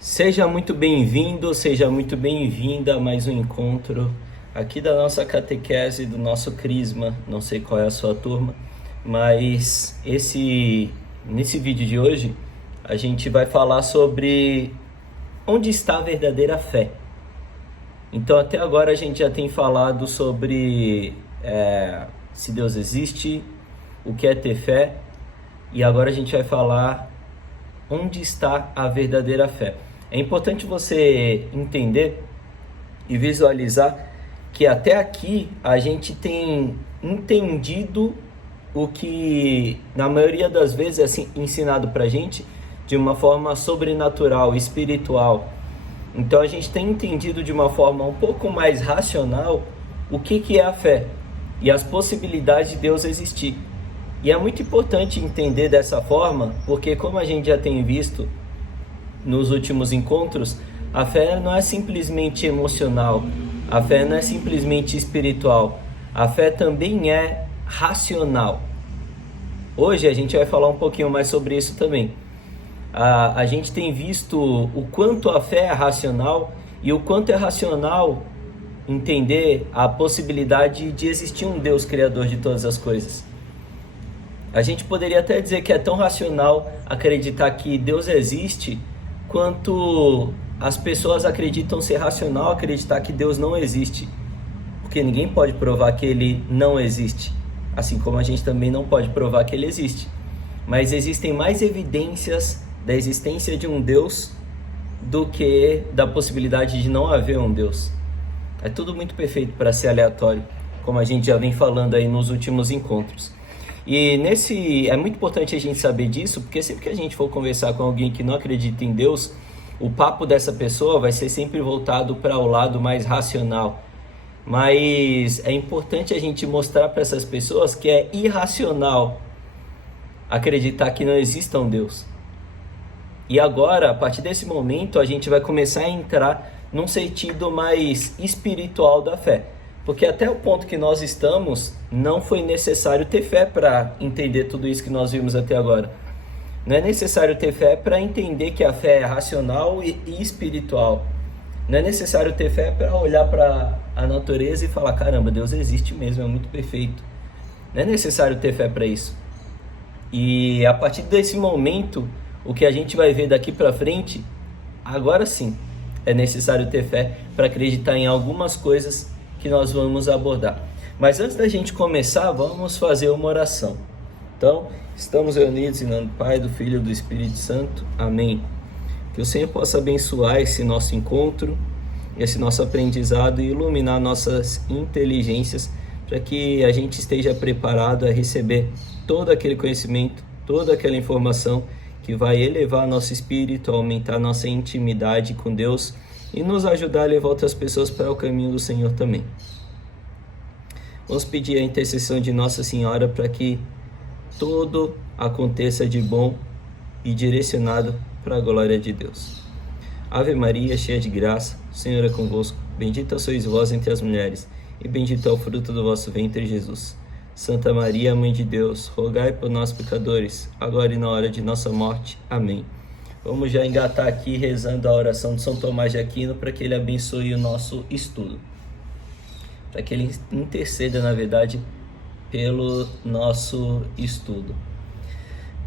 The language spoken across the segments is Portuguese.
Seja muito bem-vindo, seja muito bem-vinda a mais um encontro aqui da nossa catequese, do nosso crisma. Não sei qual é a sua turma, mas nesse vídeo de hoje a gente vai falar sobre onde está a verdadeira fé. Então até agora a gente já tem falado sobre se Deus existe, o que é ter fé, e agora a gente vai falar onde está a verdadeira fé. É importante você entender e visualizar que até aqui a gente tem entendido o que na maioria das vezes é assim, ensinado pra gente de uma forma sobrenatural, espiritual. Então a gente tem entendido de uma forma um pouco mais racional o que é a fé e as possibilidades de Deus existir. E é muito importante entender dessa forma, porque como a gente já tem visto nos últimos encontros, a fé não é simplesmente emocional, a fé não é simplesmente espiritual, a fé também é racional. Hoje a gente vai falar um pouquinho mais sobre isso também. A gente tem visto o quanto a fé é racional e o quanto é racional entender a possibilidade de existir um Deus criador de todas as coisas. A gente poderia até dizer que é tão racional acreditar que Deus existe quanto as pessoas acreditam ser racional acreditar que Deus não existe, porque ninguém pode provar que ele não existe, assim como a gente também não pode provar que ele existe. Mas existem mais evidências da existência de um Deus do que da possibilidade de não haver um Deus. É tudo muito perfeito para ser aleatório, como a gente já vem falando aí nos últimos encontros. E é muito importante a gente saber disso, porque sempre que a gente for conversar com alguém que não acredita em Deus, o papo dessa pessoa vai ser sempre voltado para o lado mais racional. Mas é importante a gente mostrar para essas pessoas que é irracional acreditar que não exista um Deus. E agora, a partir desse momento, a gente vai começar a entrar num sentido mais espiritual da fé. Porque até o ponto que nós estamos, não foi necessário ter fé para entender tudo isso que nós vimos até agora. Não é necessário ter fé para entender que a fé é racional e espiritual. Não é necessário ter fé para olhar para a natureza e falar, caramba, Deus existe mesmo, é muito perfeito. Não é necessário ter fé para isso. E a partir desse momento, o que a gente vai ver daqui para frente, agora sim, é necessário ter fé para acreditar em algumas coisas que nós vamos abordar. Mas antes da gente começar, vamos fazer uma oração. Então, estamos reunidos em nome do Pai, do Filho e do Espírito Santo. Amém. Que o Senhor possa abençoar esse nosso encontro, esse nosso aprendizado e iluminar nossas inteligências para que a gente esteja preparado a receber todo aquele conhecimento, toda aquela informação que vai elevar nosso espírito, aumentar nossa intimidade com Deus e nos ajudar a levar outras pessoas para o caminho do Senhor também. Vamos pedir a intercessão de Nossa Senhora para que tudo aconteça de bom e direcionado para a glória de Deus. Ave Maria, cheia de graça, o Senhor é convosco. Bendita sois vós entre as mulheres, e bendito é o fruto do vosso ventre, Jesus. Santa Maria, Mãe de Deus, rogai por nós pecadores, agora e na hora de nossa morte. Amém. Vamos já engatar aqui rezando a oração de São Tomás de Aquino para que ele abençoe o nosso estudo. Para que ele interceda, na verdade, pelo nosso estudo.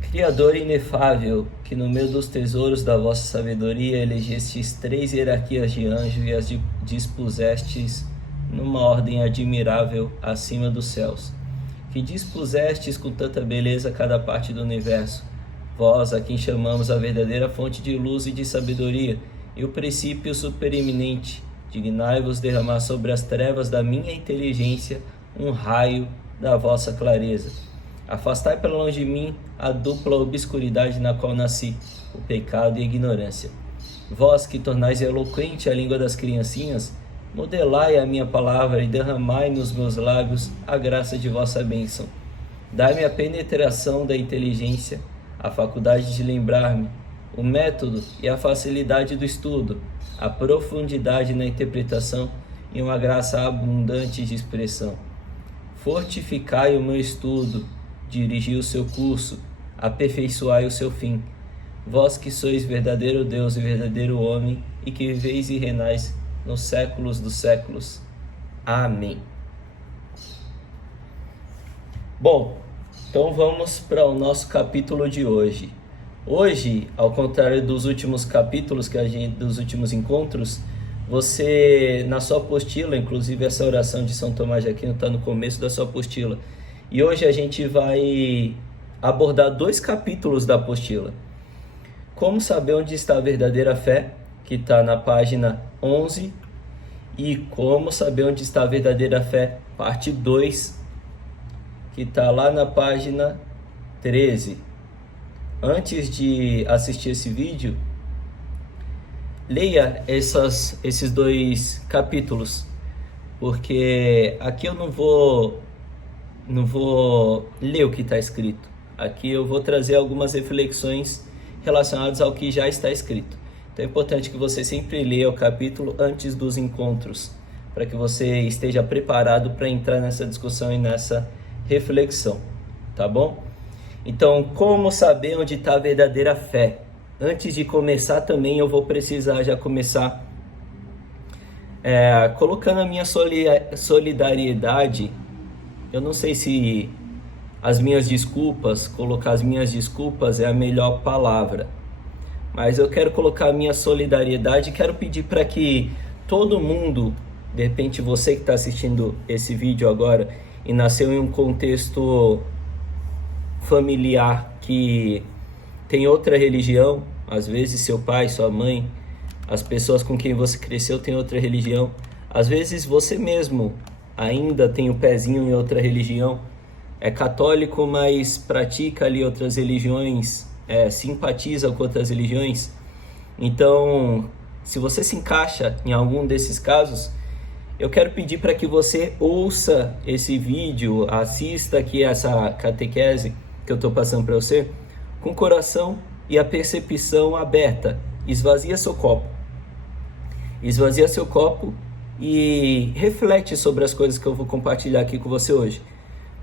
Criador inefável, que no meio dos tesouros da vossa sabedoria elegestes 3 hierarquias de anjos e as dispusestes numa ordem admirável acima dos céus, que dispusestes com tanta beleza cada parte do universo, vós, a quem chamamos a verdadeira fonte de luz e de sabedoria, e o princípio supereminente, dignai-vos derramar sobre as trevas da minha inteligência um raio da vossa clareza. Afastai para longe de mim a dupla obscuridade na qual nasci, o pecado e a ignorância. Vós, que tornais eloquente a língua das criancinhas, modelai a minha palavra e derramai nos meus lábios a graça de vossa bênção. Dai-me a penetração da inteligência, a faculdade de lembrar-me, o método e a facilidade do estudo, a profundidade na interpretação e uma graça abundante de expressão. Fortificai o meu estudo, dirigi o seu curso, aperfeiçoai o seu fim. vós que sois verdadeiro Deus e verdadeiro homem, e que viveis e reinais nos séculos dos séculos. Amém. Bom, então vamos para o nosso capítulo de hoje. Hoje, ao contrário dos últimos capítulos, dos últimos encontros, você, na sua apostila, inclusive essa oração de São Tomás de Aquino está no começo da sua apostila. E hoje a gente vai abordar 2 capítulos da apostila. Como saber onde está a verdadeira fé, que está na página 11, e como saber onde está a verdadeira fé, parte 2, que está lá na página 13. Antes de assistir esse vídeo, leia esses 2 capítulos, porque aqui eu não vou ler o que está escrito. Aqui eu vou trazer algumas reflexões relacionadas ao que já está escrito. Então é importante que você sempre leia o capítulo antes dos encontros, para que você esteja preparado para entrar nessa discussão e nessa reflexão, tá bom? Então, como saber onde está a verdadeira fé? Antes de começar também eu vou precisar já começar colocando a minha solidariedade. Eu não sei se colocar as minhas desculpas é a melhor palavra, mas eu quero colocar a minha solidariedade e quero pedir para que todo mundo, de repente você que está assistindo esse vídeo agora e nasceu em um contexto familiar que tem outra religião, às vezes seu pai, sua mãe, as pessoas com quem você cresceu têm outra religião, às vezes você mesmo ainda tem o pezinho em outra religião, é católico, mas pratica ali outras religiões, simpatiza com outras religiões. Então, se você se encaixa em algum desses casos, eu quero pedir para que você ouça esse vídeo, assista aqui essa catequese que eu estou passando para você, com o coração e a percepção aberta. Esvazia seu copo e reflete sobre as coisas que eu vou compartilhar aqui com você hoje.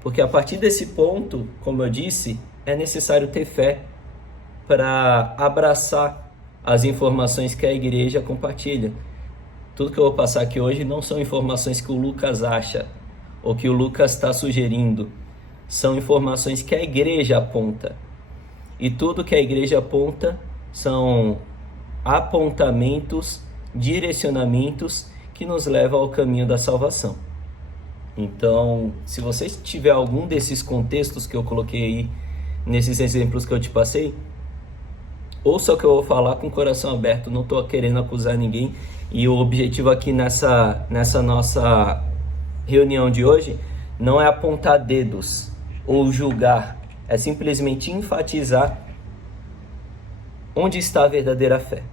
Porque a partir desse ponto, como eu disse, é necessário ter fé para abraçar as informações que a igreja compartilha. Tudo que eu vou passar aqui hoje não são informações que o Lucas acha ou que o Lucas está sugerindo. São informações que a igreja aponta. E tudo que a igreja aponta são apontamentos, direcionamentos que nos levam ao caminho da salvação. Então, se você tiver algum desses contextos que eu coloquei aí, nesses exemplos que eu te passei, ouça o que eu vou falar com o coração aberto, não estou querendo acusar ninguém. E o objetivo aqui nessa nossa reunião de hoje não é apontar dedos ou julgar, é simplesmente enfatizar onde está a verdadeira fé.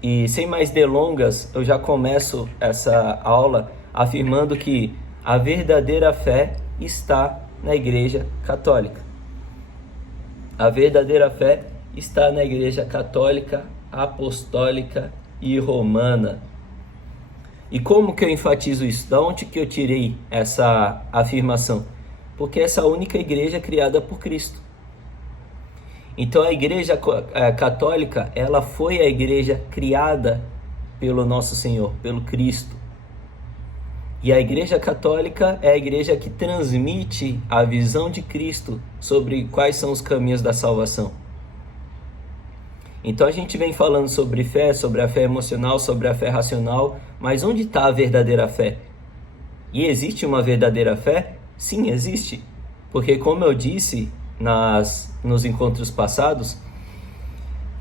E sem mais delongas, eu já começo essa aula afirmando que a verdadeira fé está na Igreja Católica. A verdadeira fé está na Igreja Católica, Apostólica e Romana. E como que eu enfatizo isso? Da onde que eu tirei essa afirmação? Porque essa é a única igreja criada por Cristo. Então a Igreja Católica, ela foi a igreja criada pelo nosso Senhor, pelo Cristo. E a Igreja Católica é a igreja que transmite a visão de Cristo sobre quais são os caminhos da salvação. Então a gente vem falando sobre a fé emocional, sobre a fé racional, mas onde está a verdadeira fé? E existe uma verdadeira fé? Sim, existe. Porque como eu disse nos encontros passados,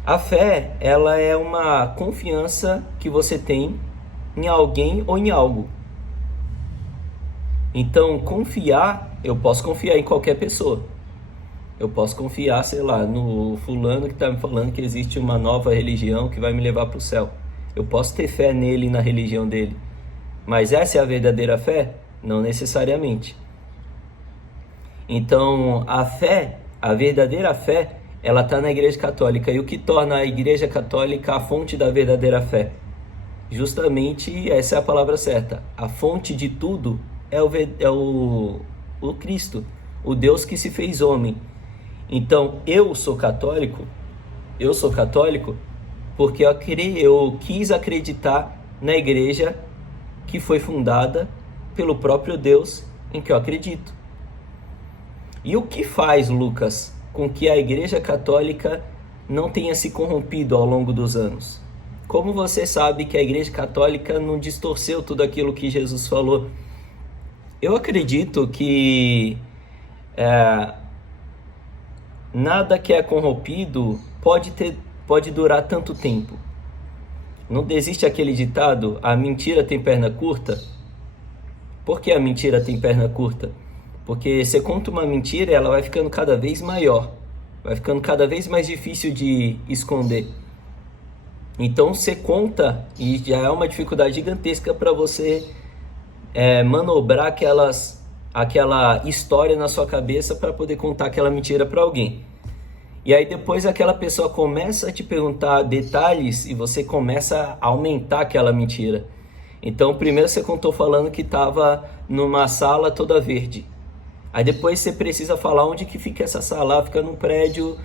a fé, ela é uma confiança que você tem em alguém ou em algo. Então, eu posso confiar em qualquer pessoa. Eu posso confiar, sei lá, no fulano que está me falando que existe uma nova religião que vai me levar para o céu. Eu posso ter fé nele e na religião dele. Mas essa é a verdadeira fé? Não necessariamente. Então, a verdadeira fé, ela está na Igreja Católica. E o que torna a Igreja Católica a fonte da verdadeira fé? Justamente essa é a palavra certa. A fonte de tudo é o Cristo, o Deus que se fez homem. Então, eu sou católico Eu sou católico porque eu quis acreditar na igreja que foi fundada pelo próprio Deus em que eu acredito. E o que faz, Lucas, com que a Igreja Católica não tenha se corrompido ao longo dos anos? Como você sabe que a Igreja Católica não distorceu tudo aquilo que Jesus falou? Eu acredito que nada que é corrompido pode durar tanto tempo. Não existe aquele ditado, a mentira tem perna curta? Por que a mentira tem perna curta? Porque você conta uma mentira e ela vai ficando cada vez maior, vai ficando cada vez mais difícil de esconder. Então você conta e já é uma dificuldade gigantesca para você manobrar aquela história na sua cabeça para poder contar aquela mentira para alguém. E aí depois aquela pessoa começa a te perguntar detalhes e você começa a aumentar aquela mentira. Então primeiro você contou falando que estava numa sala toda verde. Aí depois você precisa falar onde que fica essa sala. Fica num prédio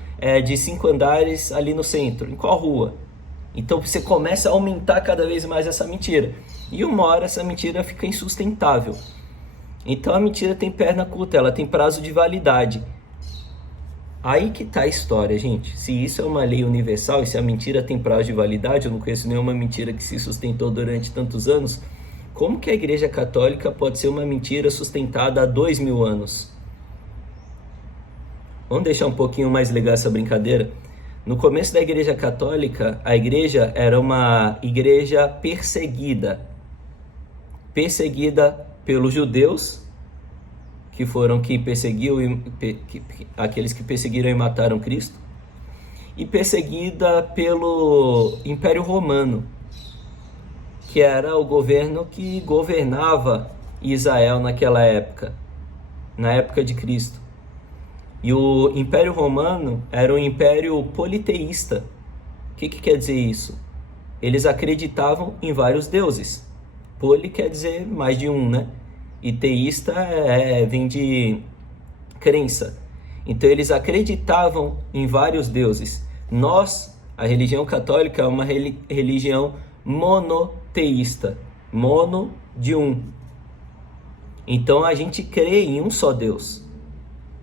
de 5 andares ali no centro. Em qual rua? Então você começa a aumentar cada vez mais essa mentira. E uma hora essa mentira fica insustentável. Então a mentira tem perna curta, ela tem prazo de validade. Aí que tá a história, gente. Se isso é uma lei universal e se a mentira tem prazo de validade, eu não conheço nenhuma mentira que se sustentou durante tantos anos, como que a Igreja Católica pode ser uma mentira sustentada há 2000 anos? Vamos deixar um pouquinho mais legal essa brincadeira? No começo da Igreja Católica, a igreja era uma igreja perseguida. Perseguida pelos judeus, que foram aqueles que perseguiram e mataram Cristo, e perseguida pelo Império Romano, que era o governo que governava Israel naquela época, na época de Cristo. E o Império Romano era um império politeísta. O que quer dizer isso? Eles acreditavam em vários deuses. Poli quer dizer mais de um, né? E teísta vem de crença. Então eles acreditavam em vários deuses. Nós, a religião católica, é uma religião monoteísta. Mono de um. Então a gente crê em um só Deus.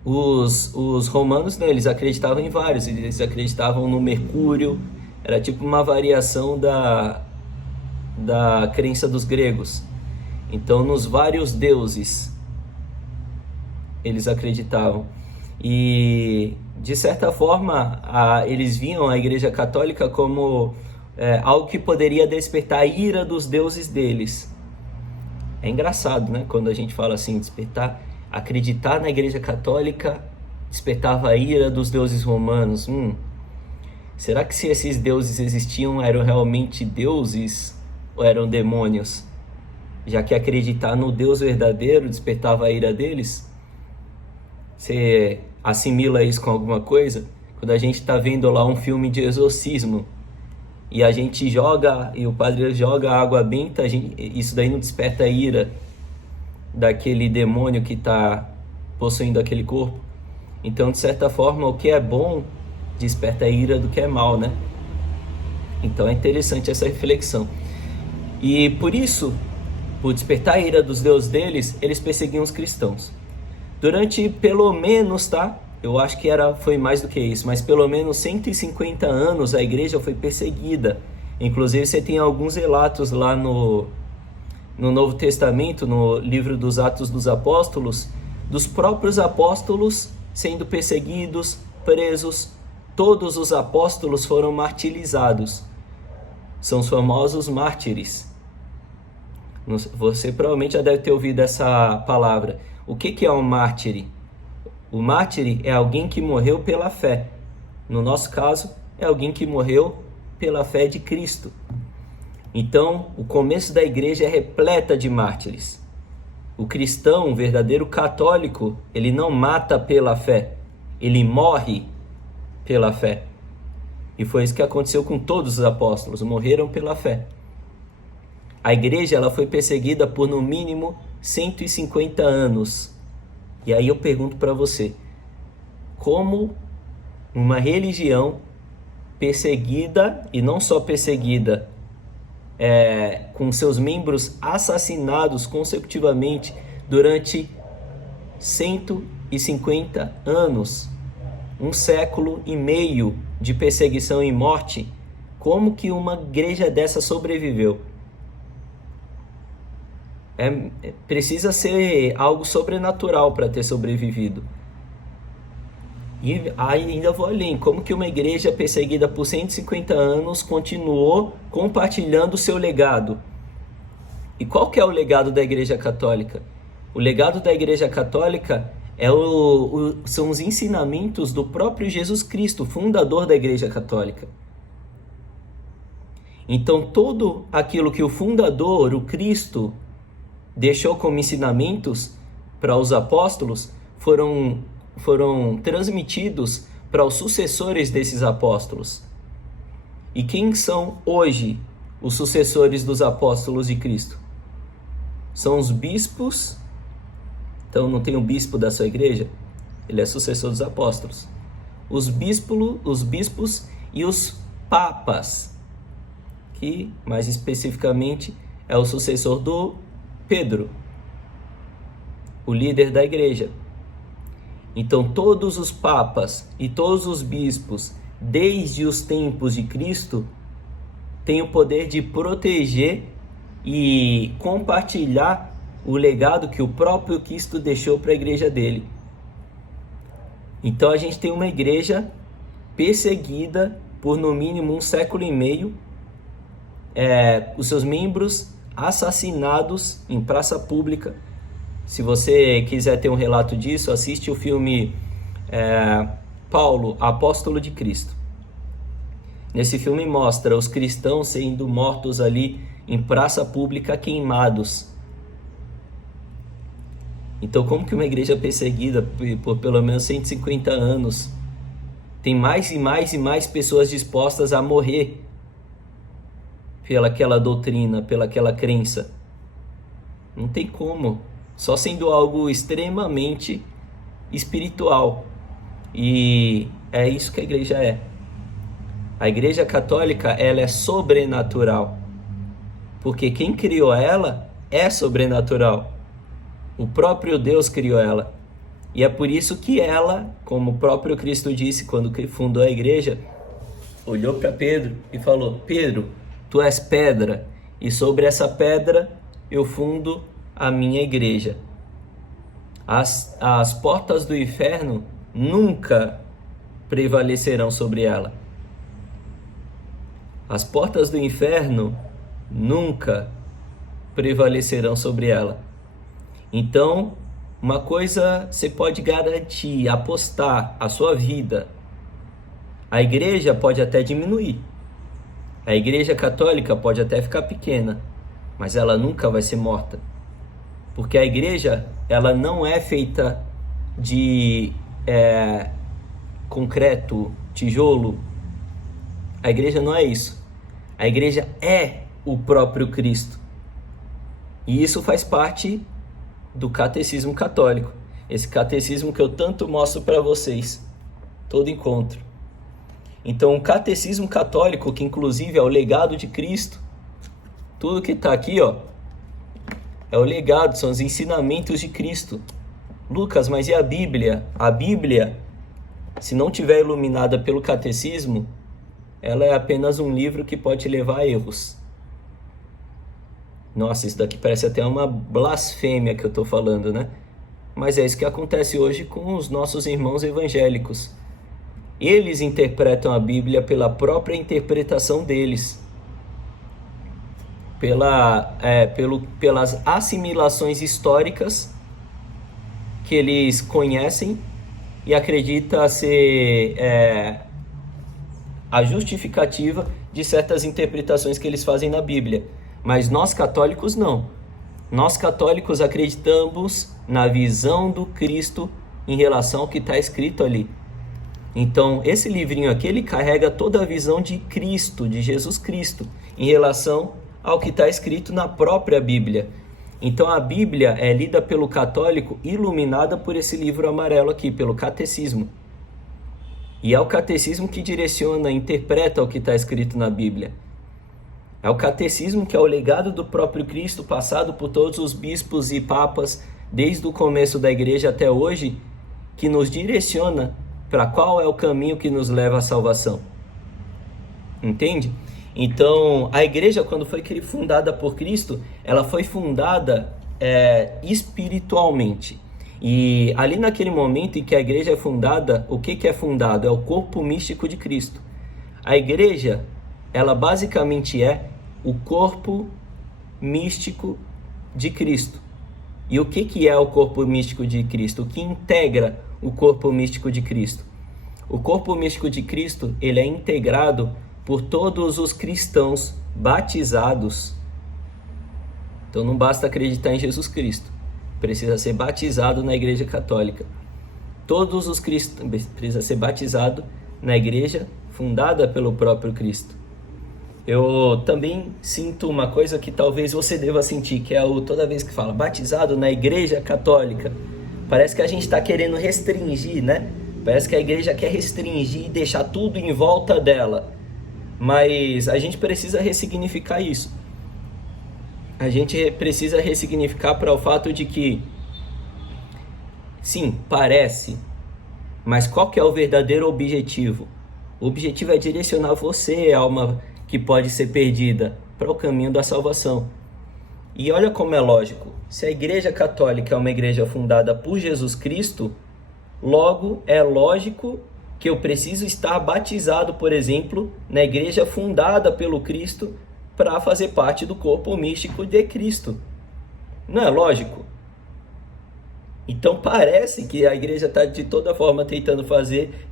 Os romanos, né, eles acreditavam em vários. Eles acreditavam no Mercúrio. Era tipo uma variação da crença dos gregos. Então nos vários deuses eles acreditavam. E de certa forma eles viam a Igreja Católica como algo que poderia despertar a ira dos deuses deles. É engraçado, né? Quando a gente fala assim, acreditar na Igreja Católica despertava a ira dos deuses romanos. Será que se esses deuses existiam, eram realmente deuses ou eram demônios? Já que acreditar no Deus verdadeiro despertava a ira deles? Você assimila isso com alguma coisa? Quando a gente está vendo lá um filme de exorcismo e a gente joga, e o padre joga água benta, isso daí não desperta a ira daquele demônio que está possuindo aquele corpo? Então, de certa forma, o que é bom desperta a ira do que é mal, né? Então é interessante essa reflexão. E por isso, por despertar a ira dos deuses deles, eles perseguiam os cristãos. Durante pelo menos, eu acho que foi mais do que isso, mas pelo menos 150 anos a igreja foi perseguida. Inclusive você tem alguns relatos lá no Novo Testamento, no livro dos Atos dos Apóstolos, dos próprios apóstolos sendo perseguidos, presos. Todos os apóstolos foram martirizados. São os famosos mártires. Você provavelmente já deve ter ouvido essa palavra. O que é um mártir? O mártir é alguém que morreu pela fé. No nosso caso, é alguém que morreu pela fé de Cristo. Então, o começo da igreja é repleta de mártires. O cristão, o verdadeiro católico, ele não mata pela fé, ele morre pela fé. E foi isso que aconteceu com todos os apóstolos, morreram pela fé. A igreja ela foi perseguida por no mínimo 150 anos. E aí eu pergunto para você, como uma religião perseguida, e não só perseguida, com seus membros assassinados consecutivamente durante 150 anos, 1,5 século de perseguição e morte. Como que uma igreja dessa sobreviveu? Precisa ser algo sobrenatural para ter sobrevivido. E ainda vou além, como que uma igreja perseguida por 150 anos continuou compartilhando o seu legado? E qual que é o legado da Igreja Católica? O legado da Igreja Católica são os ensinamentos do próprio Jesus Cristo, fundador da Igreja Católica. Então, tudo aquilo que o fundador, o Cristo, deixou como ensinamentos para os apóstolos foram transmitidos para os sucessores desses apóstolos. E quem são hoje os sucessores dos apóstolos de Cristo? São os bispos. Então não tem o bispo da sua igreja? Ele é sucessor dos apóstolos. Os bispos e os papas, que mais especificamente é o sucessor do Pedro, o líder da igreja. Então todos os papas e todos os bispos, desde os tempos de Cristo, têm o poder de proteger e compartilhar o legado que o próprio Cristo deixou para a igreja dele. Então a gente tem uma igreja perseguida por no mínimo 1,5 século, os seus membros assassinados em praça pública. Se você quiser ter um relato disso, assiste o filme Paulo, Apóstolo de Cristo. Nesse filme mostra os cristãos sendo mortos ali em praça pública, queimados. Então, como que uma igreja perseguida por pelo menos 150 anos tem mais e mais e mais pessoas dispostas a morrer pelaquela doutrina, pelaquela crença? Não tem como. Só sendo algo extremamente espiritual. E é isso que a igreja é. A Igreja Católica, ela é sobrenatural. Porque quem criou ela é sobrenatural. O próprio Deus criou ela. E é por isso que ela, como o próprio Cristo disse quando fundou a igreja, olhou para Pedro e falou: Pedro, tu és pedra, e sobre essa pedra eu fundo a minha igreja. As portas do inferno nunca prevalecerão sobre ela. As portas do inferno nunca prevalecerão sobre ela. Então, uma coisa você pode garantir, apostar a sua vida. A igreja pode até diminuir. A igreja católica pode até ficar pequena, mas ela nunca vai ser morta. Porque a igreja, ela não é feita de concreto, tijolo. A igreja não é isso. A igreja é o próprio Cristo. E isso faz parte do catecismo católico. Esse catecismo que eu tanto mostro para vocês, todo encontro. Então, o catecismo católico, que inclusive é o legado de Cristo, tudo que está aqui, é o legado, são os ensinamentos de Cristo. Lucas, mas e a Bíblia? A Bíblia, se não tiver iluminada pelo catecismo, ela é apenas um livro que pode levar a erros. Nossa, isso daqui parece até uma blasfêmia que eu estou falando, né? Mas é isso que acontece hoje com os nossos irmãos evangélicos. Eles interpretam a Bíblia pela própria interpretação deles. Pelas assimilações históricas que eles conhecem e acreditam ser a justificativa de certas interpretações que eles fazem na Bíblia. Mas nós católicos não. Nós católicos acreditamos na visão do Cristo em relação ao que está escrito ali. Então, esse livrinho aqui, ele carrega toda a visão de Cristo, de Jesus Cristo, em relação ao que está escrito na própria Bíblia. Então, a Bíblia é lida pelo católico iluminada por esse livro amarelo aqui, pelo catecismo. E é o catecismo que direciona, interpreta o que está escrito na Bíblia. É o catecismo que é o legado do próprio Cristo, passado por todos os bispos e papas, desde o começo da igreja até hoje, que nos direciona para qual é o caminho que nos leva à salvação. Entende? Então, a igreja, quando foi fundada por Cristo, ela foi fundada espiritualmente. E ali naquele momento em que a igreja é fundada, o que é fundado? É o corpo místico de Cristo. A igreja, ela basicamente é o corpo místico de Cristo. E o que é o corpo místico de Cristo? O que integra o corpo místico de Cristo? O corpo místico de Cristo, ele é integrado por todos os cristãos batizados. Então não basta acreditar em Jesus Cristo, precisa ser batizado na Igreja Católica. Todos os cristãos precisa ser batizado na igreja fundada pelo próprio Cristo. Eu também sinto uma coisa que talvez você deva sentir, que é toda vez que fala batizado na Igreja Católica, parece que a gente está querendo restringir, né? Parece que a igreja quer restringir e deixar tudo em volta dela. Mas a gente precisa ressignificar isso. A gente precisa ressignificar para o fato de que, sim, parece, mas qual que é o verdadeiro objetivo? O objetivo é direcionar você, alma que pode ser perdida, para o caminho da salvação. E olha como é lógico, se a Igreja Católica é uma igreja fundada por Jesus Cristo, logo é lógico que eu preciso estar batizado, por exemplo, na igreja fundada pelo Cristo, para fazer parte do corpo místico de Cristo. Não é lógico? Então parece que a igreja está de toda forma tentando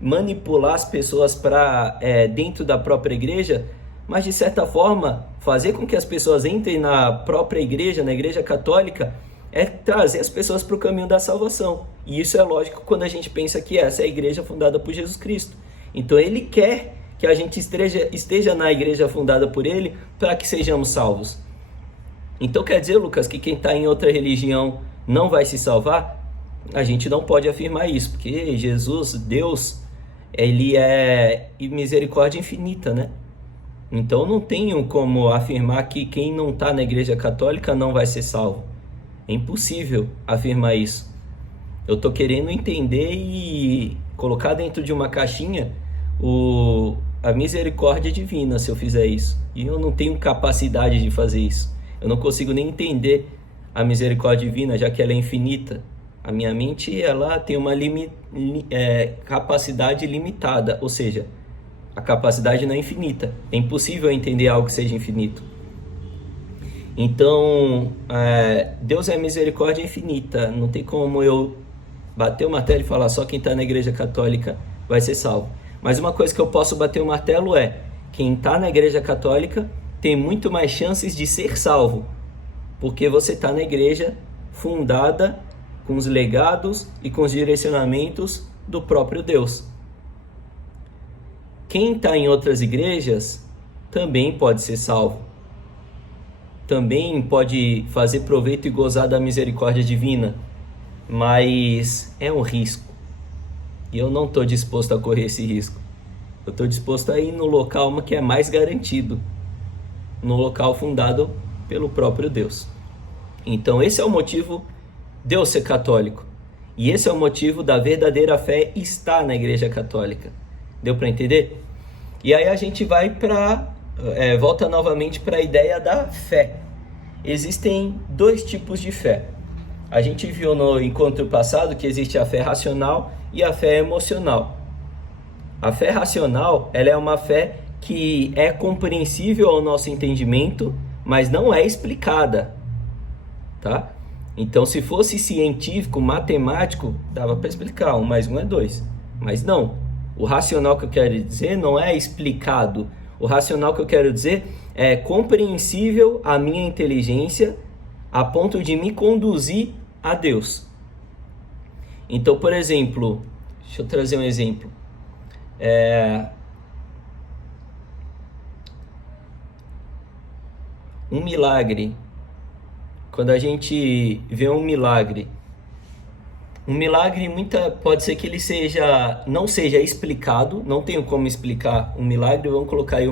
manipular as pessoas para dentro da própria igreja, mas de certa forma fazer com que as pessoas entrem na própria igreja, na igreja católica, é trazer as pessoas para o caminho da salvação. E isso é lógico quando a gente pensa que essa é a igreja fundada por Jesus Cristo. Então ele quer que a gente esteja na igreja fundada por ele para que sejamos salvos. Então quer dizer, Lucas, que quem está em outra religião não vai se salvar? A gente não pode afirmar isso, porque Jesus, Deus, ele é misericórdia infinita, né? Então não tenho como afirmar que quem não está na igreja católica não vai ser salvo. É impossível afirmar isso. Eu estou querendo entender e colocar dentro de uma caixinha a misericórdia divina, se eu fizer isso. E eu não tenho capacidade de fazer isso. Eu não consigo nem entender a misericórdia divina, já que ela é infinita. A minha mente, ela tem uma capacidade limitada, ou seja, a capacidade não é infinita. É impossível entender algo que seja infinito. Então, Deus é misericórdia infinita. Não tem como eu bater o martelo e falar só quem está na igreja católica vai ser salvo. Mas uma coisa que eu posso bater o martelo é: quem está na igreja católica tem muito mais chances de ser salvo, porque você está na igreja fundada com os legados e com os direcionamentos do próprio Deus. Quem está em outras igrejas também pode ser salvo, também pode fazer proveito e gozar da misericórdia divina, mas é um risco. E eu não estou disposto a correr esse risco. Eu estou disposto a ir no local que é mais garantido, no local fundado pelo próprio Deus. Então esse é o motivo de eu ser católico. E esse é o motivo da verdadeira fé estar na igreja católica. Deu para entender? E aí a gente vai volta novamente para a ideia da fé. Existem dois tipos de fé. A gente viu no encontro passado que existe a fé racional e a fé emocional. A fé racional, ela é uma fé que é compreensível ao nosso entendimento, mas não é explicada, tá? Então, se fosse científico, matemático, dava para explicar, 1 mais 1 é 2. Mas não, o racional que eu quero dizer não é explicado. O racional que eu quero dizer é compreensível à minha inteligência a ponto de me conduzir a Deus. Então, por exemplo, deixa eu trazer um exemplo. Um milagre. Quando a gente vê um milagre, Um milagre pode ser que ele não seja explicado, não tenho como explicar um milagre. Vamos colocar aí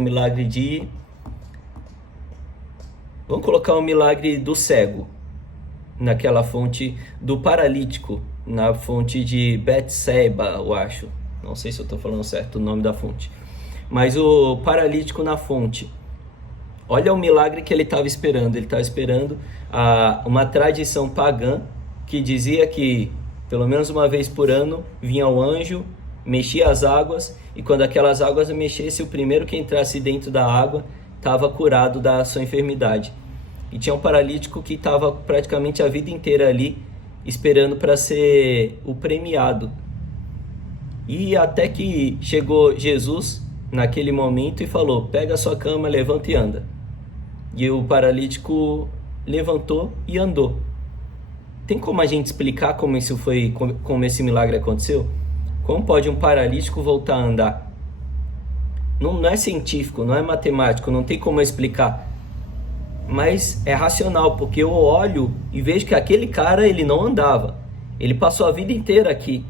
vamos colocar o milagre do cego, naquela fonte, do paralítico, na fonte de Betseba, eu acho. Não sei se eu estou falando certo o nome da fonte. Mas o paralítico na fonte. Olha o milagre que ele estava esperando. Ele estava esperando uma tradição pagã que dizia que, pelo menos uma vez por ano, vinha o anjo, mexia as águas, e quando aquelas águas mexessem, o primeiro que entrasse dentro da água estava curado da sua enfermidade. E tinha um paralítico que estava praticamente a vida inteira ali, esperando para ser o premiado. E até que chegou Jesus naquele momento e falou: pega a sua cama, levanta e anda. E o paralítico levantou e andou. Tem como a gente explicar como esse milagre aconteceu? Como pode um paralítico voltar a andar? Não é científico, não é matemático, não tem como explicar. Mas é racional, porque eu olho e vejo que aquele cara, ele não andava. Ele passou a vida inteira aqui,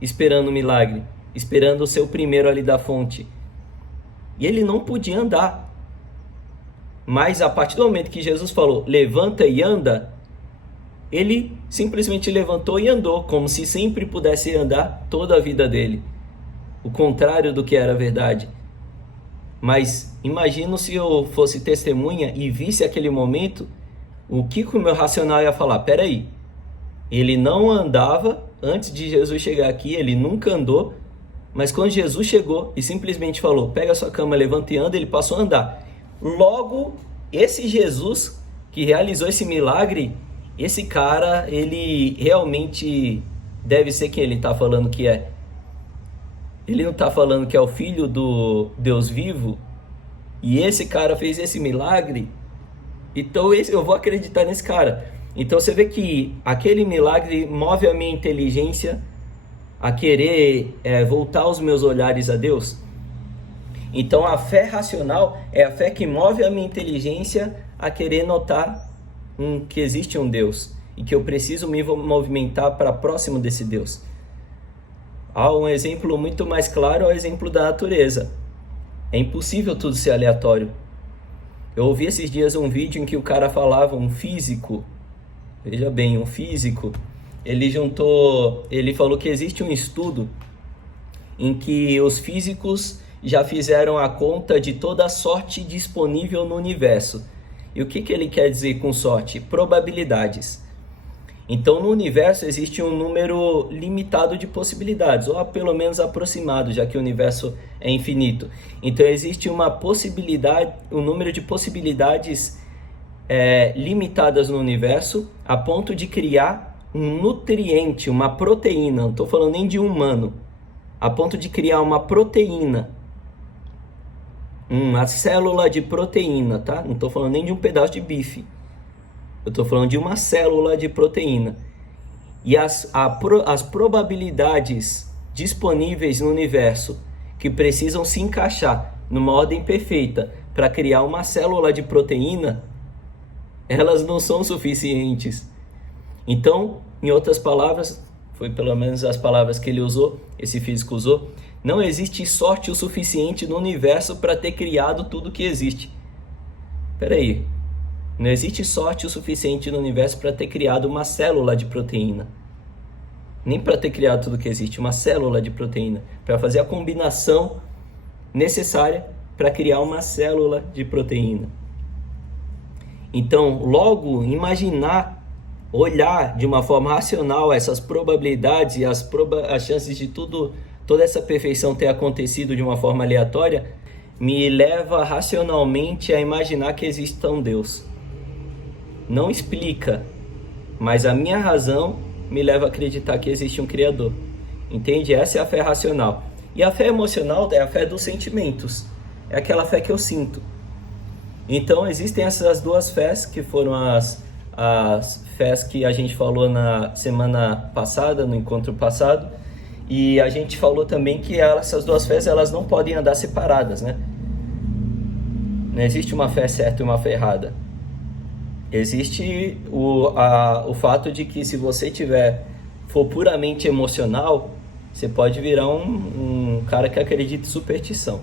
esperando o milagre, esperando ser o primeiro ali da fonte. E ele não podia andar. Mas a partir do momento que Jesus falou, levanta e anda, ele simplesmente levantou e andou, como se sempre pudesse andar toda a vida dele. O contrário do que era verdade. Mas imagino se eu fosse testemunha e visse aquele momento, o que o meu racional ia falar? Peraí, ele não andava antes de Jesus chegar aqui, ele nunca andou, mas quando Jesus chegou e simplesmente falou, pega a sua cama, levanta e anda, ele passou a andar. Logo, esse Jesus que realizou esse milagre, esse cara, ele realmente deve ser quem ele está falando que é. Ele não está falando que é o filho do Deus vivo, e esse cara fez esse milagre, então eu vou acreditar nesse cara. Então você vê que aquele milagre move a minha inteligência a querer voltar os meus olhares a Deus. Então a fé racional é a fé que move a minha inteligência a querer notar que existe um Deus e que eu preciso me movimentar para próximo desse Deus. Há um exemplo muito mais claro, é o exemplo da natureza. É impossível tudo ser aleatório. Eu ouvi esses dias um vídeo em que o cara falava, um físico, veja bem, um físico, ele falou que existe um estudo em que os físicos já fizeram a conta de toda a sorte disponível no universo. E o que ele quer dizer com sorte? Probabilidades. Então no universo existe um número limitado de possibilidades, ou pelo menos aproximado, já que o universo é infinito. Então existe uma possibilidade, um número de possibilidades limitadas no universo, a ponto de criar um nutriente, uma proteína, não estou falando nem de humano, a ponto de criar uma proteína, uma célula de proteína, tá? Não estou falando nem de um pedaço de bife. Eu estou falando de uma célula de proteína. E as probabilidades disponíveis no universo que precisam se encaixar numa ordem perfeita para criar uma célula de proteína, elas não são suficientes. Então, em outras palavras, foi pelo menos as palavras que ele usou, esse físico usou, não existe sorte o suficiente no universo para ter criado tudo que existe. Espera aí. Não existe sorte o suficiente no universo para ter criado uma célula de proteína. Nem para ter criado tudo que existe, uma célula de proteína. Para fazer a combinação necessária para criar uma célula de proteína. Então, logo, imaginar, olhar de uma forma racional essas probabilidades e as chances de toda essa perfeição ter acontecido de uma forma aleatória, me leva racionalmente a imaginar que exista um Deus. Não explica, mas a minha razão me leva a acreditar que existe um Criador. Entende? Essa é a fé racional. E a fé emocional é a fé dos sentimentos. É aquela fé que eu sinto. Então existem essas duas fés, que foram as fés que a gente falou na semana passada, no encontro passado. E a gente falou também que essas duas fés, elas não podem andar separadas, né? Não existe uma fé certa e uma fé errada. Existe o fato de que se você tiver for puramente emocional, você pode virar um cara que acredita em superstição.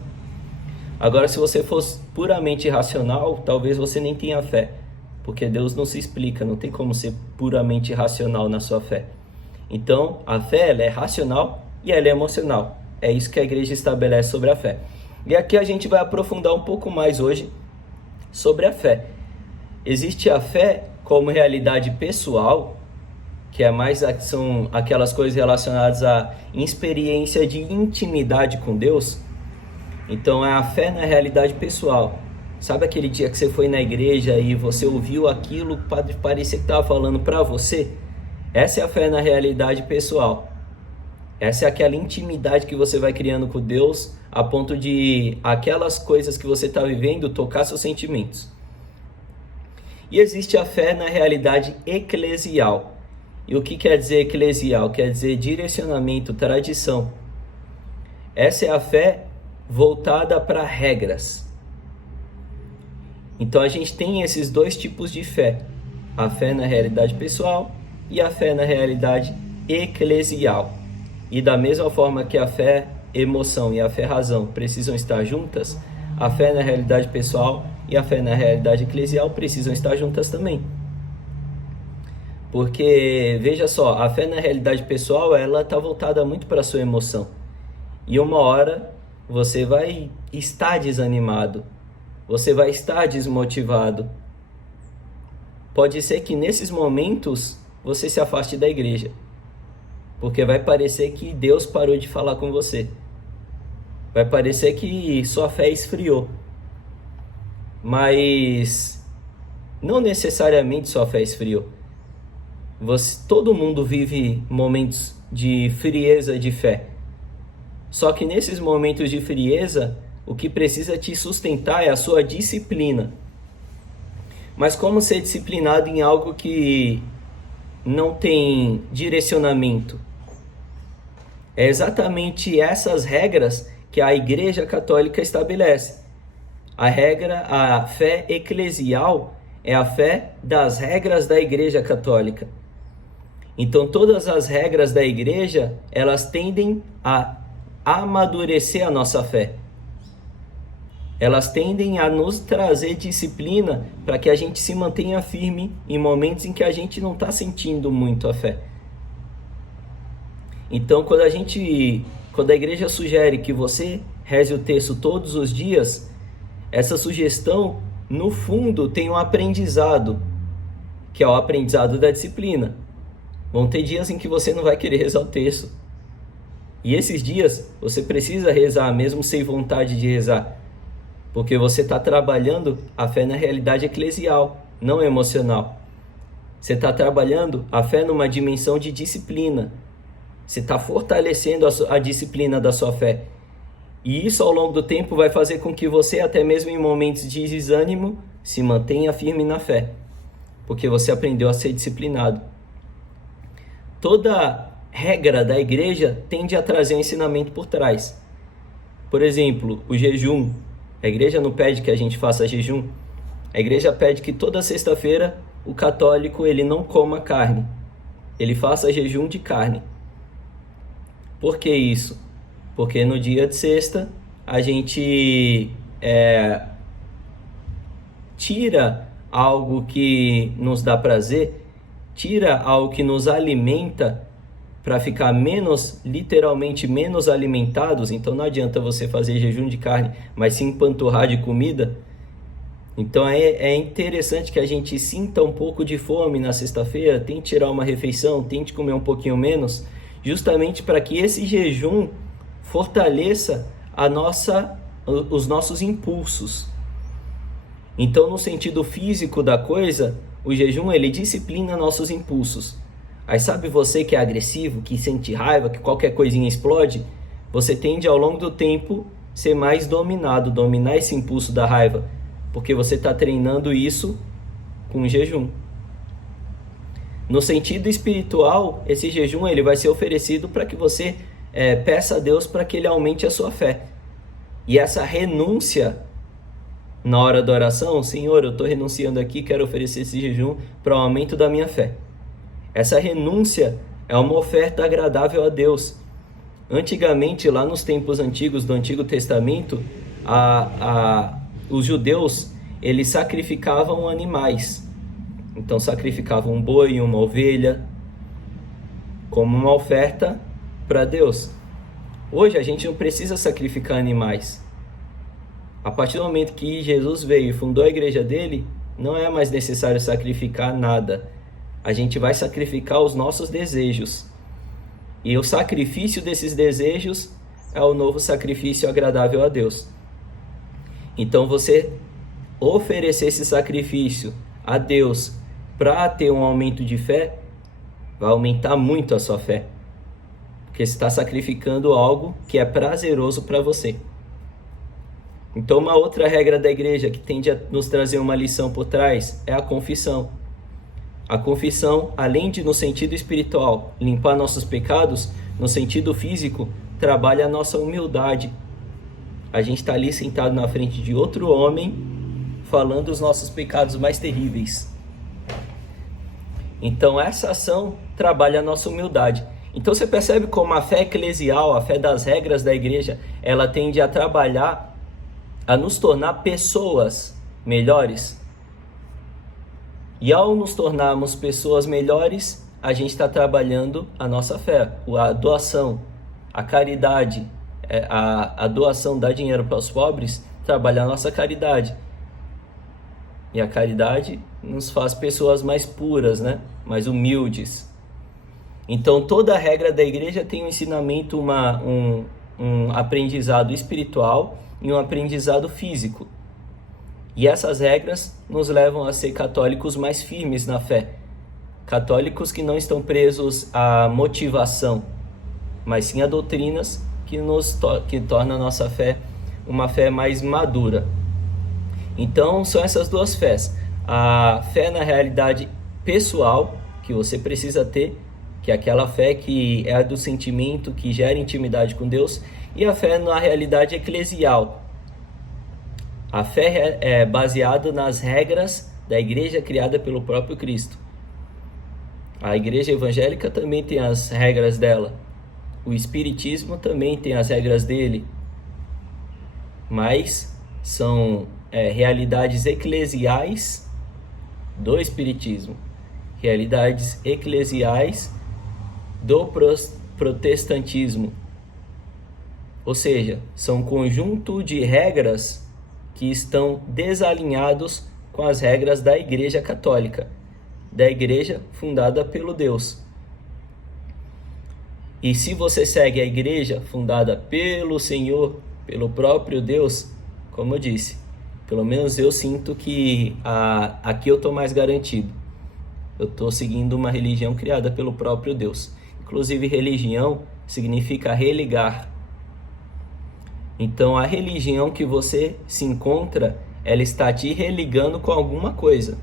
Agora, se você fosse puramente racional, talvez você nem tenha fé, porque Deus não se explica, não tem como ser puramente racional na sua fé. Então, a fé ela é racional e ela é emocional. É isso que a igreja estabelece sobre a fé. E aqui a gente vai aprofundar um pouco mais hoje sobre a fé. Existe a fé como realidade pessoal, que são aquelas coisas relacionadas à experiência de intimidade com Deus. Então é a fé na realidade pessoal. Sabe aquele dia que você foi na igreja e você ouviu aquilo, parecia que estava falando para você? Essa é a fé na realidade pessoal. Essa é aquela intimidade que você vai criando com Deus, a ponto de aquelas coisas que você está vivendo tocar seus sentimentos. E existe a fé na realidade eclesial. E o que quer dizer eclesial? Quer dizer direcionamento, tradição. Essa é a fé voltada para regras. Então a gente tem esses dois tipos de fé. A fé na realidade pessoal e a fé na realidade eclesial. E da mesma forma que a fé emoção e a fé razão precisam estar juntas, a fé na realidade pessoal e a fé na realidade eclesial precisam estar juntas também. Porque, veja só, a fé na realidade pessoal, ela está voltada muito para a sua emoção. E uma hora você vai estar desanimado, você vai estar desmotivado. Pode ser que nesses momentos você se afaste da igreja, porque vai parecer que Deus parou de falar com você. Vai parecer que sua fé esfriou. Mas não necessariamente sua fé esfriou. Todo mundo vive momentos de frieza de fé. Só que nesses momentos de frieza, o que precisa te sustentar é a sua disciplina. Mas como ser disciplinado em algo que não tem direcionamento? É exatamente essas regras que a Igreja Católica estabelece. A fé eclesial é a fé das regras da Igreja Católica. Então todas as regras da igreja, elas tendem a amadurecer a nossa fé. Elas tendem a nos trazer disciplina para que a gente se mantenha firme em momentos em que a gente não está sentindo muito a fé. Então quando a igreja sugere que você reze o texto todos os dias, essa sugestão, no fundo, tem um aprendizado, que é o aprendizado da disciplina. Vão ter dias em que você não vai querer rezar o texto. E esses dias você precisa rezar, mesmo sem vontade de rezar. Porque você está trabalhando a fé na realidade eclesial, não emocional. Você está trabalhando a fé numa dimensão de disciplina. Você está fortalecendo a disciplina da sua fé. E isso ao longo do tempo vai fazer com que você, até mesmo em momentos de desânimo, se mantenha firme na fé. Porque você aprendeu a ser disciplinado. Toda regra da igreja tende a trazer um ensinamento por trás. Por exemplo, o jejum. A igreja não pede que a gente faça jejum. A igreja pede que toda sexta-feira o católico ele não coma carne. Ele faça jejum de carne. Por que isso? Porque no dia de sexta a gente tira algo que nos dá prazer, tira algo que nos alimenta para ficar literalmente menos alimentados. Então não adianta você fazer jejum de carne, mas se empanturrar de comida. Então é interessante que a gente sinta um pouco de fome na sexta-feira, tente tirar uma refeição, tente comer um pouquinho menos, justamente para que esse jejum fortaleça os nossos impulsos. Então, no sentido físico da coisa, o jejum ele disciplina nossos impulsos. Aí sabe você que é agressivo, que sente raiva, que qualquer coisinha explode? Você tende ao longo do tempo ser mais dominar esse impulso da raiva, porque você está treinando isso com jejum. No sentido espiritual, esse jejum ele vai ser oferecido para que você peça a Deus para que Ele aumente a sua fé. E essa renúncia na hora da oração, Senhor, eu estou renunciando aqui, quero oferecer esse jejum para o aumento da minha fé. Essa renúncia é uma oferta agradável a Deus. Antigamente, lá nos tempos antigos do Antigo Testamento, os judeus, eles sacrificavam animais. Então sacrificavam um boi, uma ovelha, como uma oferta para Deus. Hoje a gente não precisa sacrificar animais. A partir do momento que Jesus veio e fundou a igreja dele, não é mais necessário sacrificar nada. A gente vai sacrificar os nossos desejos. E o sacrifício desses desejos é o novo sacrifício agradável a Deus. Então você oferecer esse sacrifício a Deus para ter um aumento de fé, vai aumentar muito a sua fé. Porque você está sacrificando algo que é prazeroso para você. Então uma outra regra da igreja que tende a nos trazer uma lição por trás é a confissão. A confissão, além de no sentido espiritual limpar nossos pecados, no sentido físico trabalha a nossa humildade. A gente está ali sentado na frente de outro homem falando os nossos pecados mais terríveis. Então essa ação trabalha a nossa humildade. Então você percebe como a fé eclesial, a fé das regras da igreja, ela tende a trabalhar, a nos tornar pessoas melhores. E ao nos tornarmos pessoas melhores, a gente está trabalhando a nossa fé, a doação, a caridade, a doação, dar dinheiro para os pobres, trabalha a nossa caridade. E a caridade nos faz pessoas mais puras, né? Mais humildes. Então toda a regra da igreja tem um ensinamento, um aprendizado espiritual e um aprendizado físico. E essas regras nos levam a ser católicos mais firmes na fé. Católicos que não estão presos à motivação, mas sim a doutrinas que tornam a nossa fé uma fé mais madura. Então são essas duas fés. A fé na realidade pessoal, que você precisa ter, que é aquela fé que é a do sentimento, que gera intimidade com Deus, e a fé na realidade eclesial. A fé é baseada nas regras da igreja criada pelo próprio Cristo. A igreja evangélica também tem as regras dela. O espiritismo também tem as regras dele. Mas são realidades eclesiais do espiritismo. Realidades eclesiais do protestantismo. Ou seja, são um conjunto de regras que estão desalinhados com as regras da Igreja Católica, da Igreja fundada pelo Deus. E se você segue a Igreja fundada pelo Senhor, pelo próprio Deus, como eu disse, pelo menos eu sinto que aqui eu estou mais garantido. Eu estou seguindo uma religião criada pelo próprio Deus. Inclusive, religião significa religar. Então, a religião que você se encontra, ela está te religando com alguma coisa.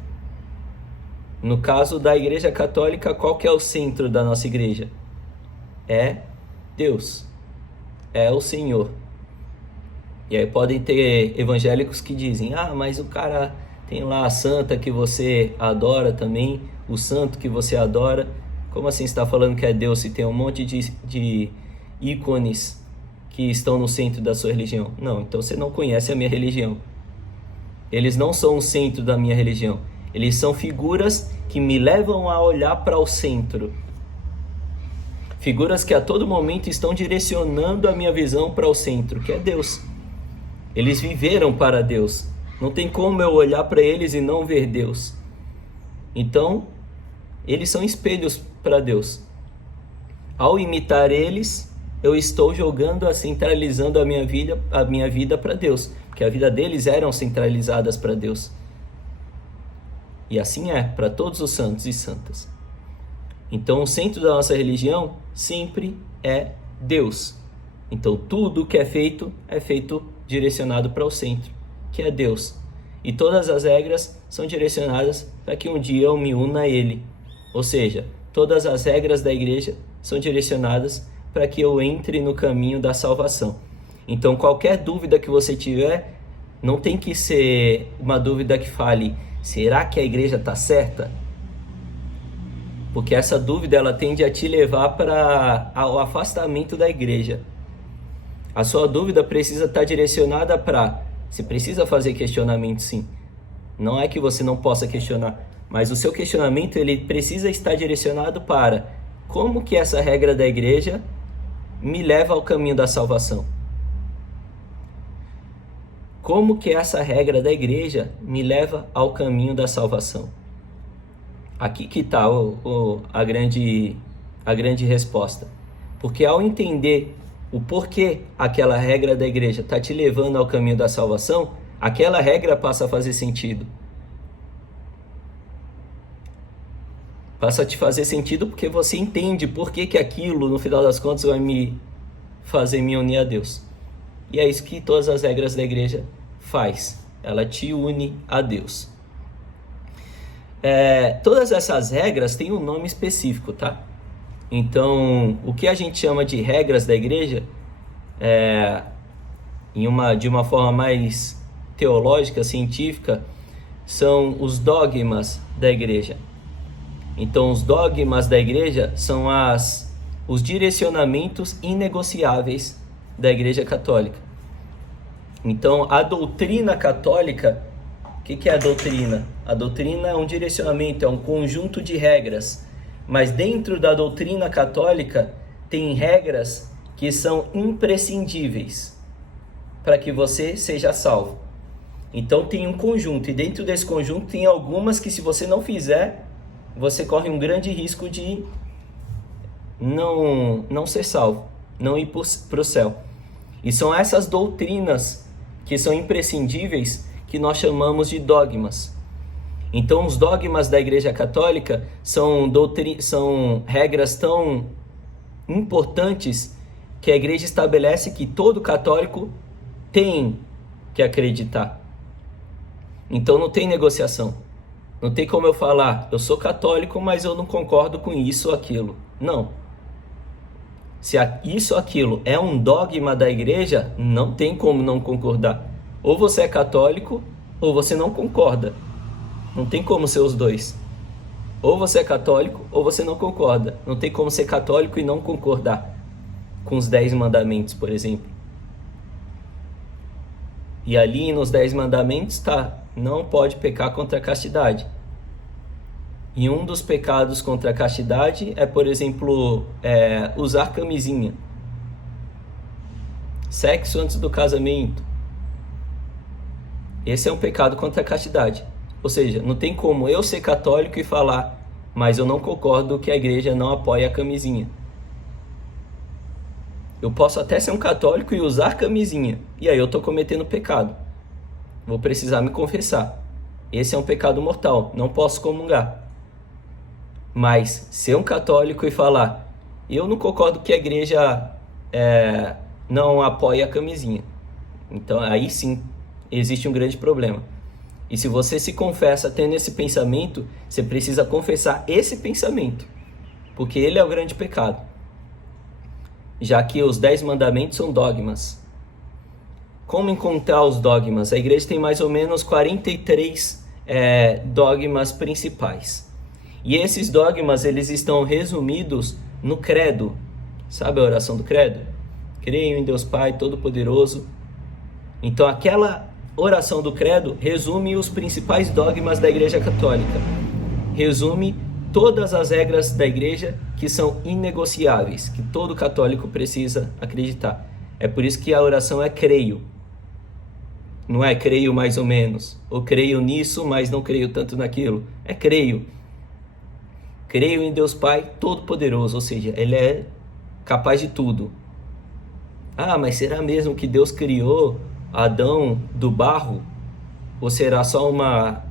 No caso da Igreja Católica, qual que é o centro da nossa igreja? É Deus. É o Senhor. E aí podem ter evangélicos que dizem, mas o cara tem lá a santa que você adora também, o santo que você adora. Como assim você está falando que é Deus se tem um monte de ícones que estão no centro da sua religião? Não, então você não conhece a minha religião. Eles não são o centro da minha religião. Eles são figuras que me levam a olhar para o centro. Figuras que a todo momento estão direcionando a minha visão para o centro, que é Deus. Eles viveram para Deus. Não tem como eu olhar para eles e não ver Deus. Então, eles são espelhos para Deus. Ao imitar eles, eu estou centralizando a minha vida para Deus, porque a vida deles eram centralizadas para Deus. E assim é para todos os santos e santas. Então o centro da nossa religião sempre é Deus. Então tudo que é feito direcionado para o centro, que é Deus. E todas as regras são direcionadas para que um dia eu me una a Ele. Ou seja, todas as regras da igreja são direcionadas para que eu entre no caminho da salvação. Então qualquer dúvida que você tiver, não tem que ser uma dúvida que fale, será que a igreja está certa? porque essa dúvida ela tende a te levar para o afastamento da igreja. A sua dúvida precisa estar direcionada para, você precisa fazer questionamento sim. Não é que você não possa questionar, mas o seu questionamento ele precisa estar direcionado para como que essa regra da igreja me leva ao caminho da salvação. Como que essa regra da igreja me leva ao caminho da salvação? Aqui que está a grande resposta. Porque ao entender o porquê aquela regra da igreja está te levando ao caminho da salvação, aquela regra passa a fazer sentido. Passa a te fazer sentido porque você entende por que aquilo, no final das contas, vai me fazer me unir a Deus. E é isso que todas as regras da igreja faz. Ela te une a Deus. Todas essas regras têm um nome específico, tá? Então, o que a gente chama de regras da igreja, de uma forma mais teológica, científica, são os dogmas da igreja. Então, os dogmas da igreja são os direcionamentos inegociáveis da igreja católica. Então, a doutrina católica, o que é a doutrina? A doutrina é um direcionamento, é um conjunto de regras. Mas dentro da doutrina católica, tem regras que são imprescindíveis para que você seja salvo. Então, tem um conjunto, e dentro desse conjunto tem algumas que, se você não fizer, você corre um grande risco de não ser salvo, não ir para o céu. E são essas doutrinas que são imprescindíveis que nós chamamos de dogmas. Então, os dogmas da Igreja Católica são regras tão importantes que a Igreja estabelece que todo católico tem que acreditar. Então, não tem negociação. Não tem como eu falar, eu sou católico, mas eu não concordo com isso ou aquilo. Não. Se isso ou aquilo é um dogma da igreja, não tem como não concordar. Ou você é católico, ou você não concorda. Não tem como ser os dois. Ou você é católico, ou você não concorda. Não tem como ser católico e não concordar com os 10 mandamentos, por exemplo. E ali nos 10 mandamentos está, não pode pecar contra a castidade. E um dos pecados contra a castidade é, por exemplo, usar camisinha. Sexo antes do casamento. Esse é um pecado contra a castidade. Ou seja, não tem como eu ser católico e falar, mas eu não concordo que a igreja não apoia a camisinha. Eu posso até ser um católico e usar camisinha. E aí eu estou cometendo pecado. Vou precisar me confessar. Esse é um pecado mortal. Não posso comungar. Mas ser um católico e falar, eu não concordo que a igreja não apoia a camisinha. Então aí sim existe um grande problema. E se você se confessa tendo esse pensamento, você precisa confessar esse pensamento. Porque ele é o grande pecado. Já que os 10 mandamentos são dogmas. Como encontrar os dogmas? A igreja tem mais ou menos 43 dogmas principais. E esses dogmas, eles estão resumidos no credo. Sabe a oração do credo? Creio em Deus Pai Todo-Poderoso. Então aquela oração do credo resume os principais dogmas da Igreja Católica. Resume todas as regras da igreja que são inegociáveis, que todo católico precisa acreditar. É por isso que a oração é creio. Não é creio mais ou menos, ou creio nisso, mas não creio tanto naquilo. É creio. Creio em Deus Pai Todo-Poderoso, ou seja, Ele é capaz de tudo. Ah, mas será mesmo que Deus criou Adão do barro? Ou será só uma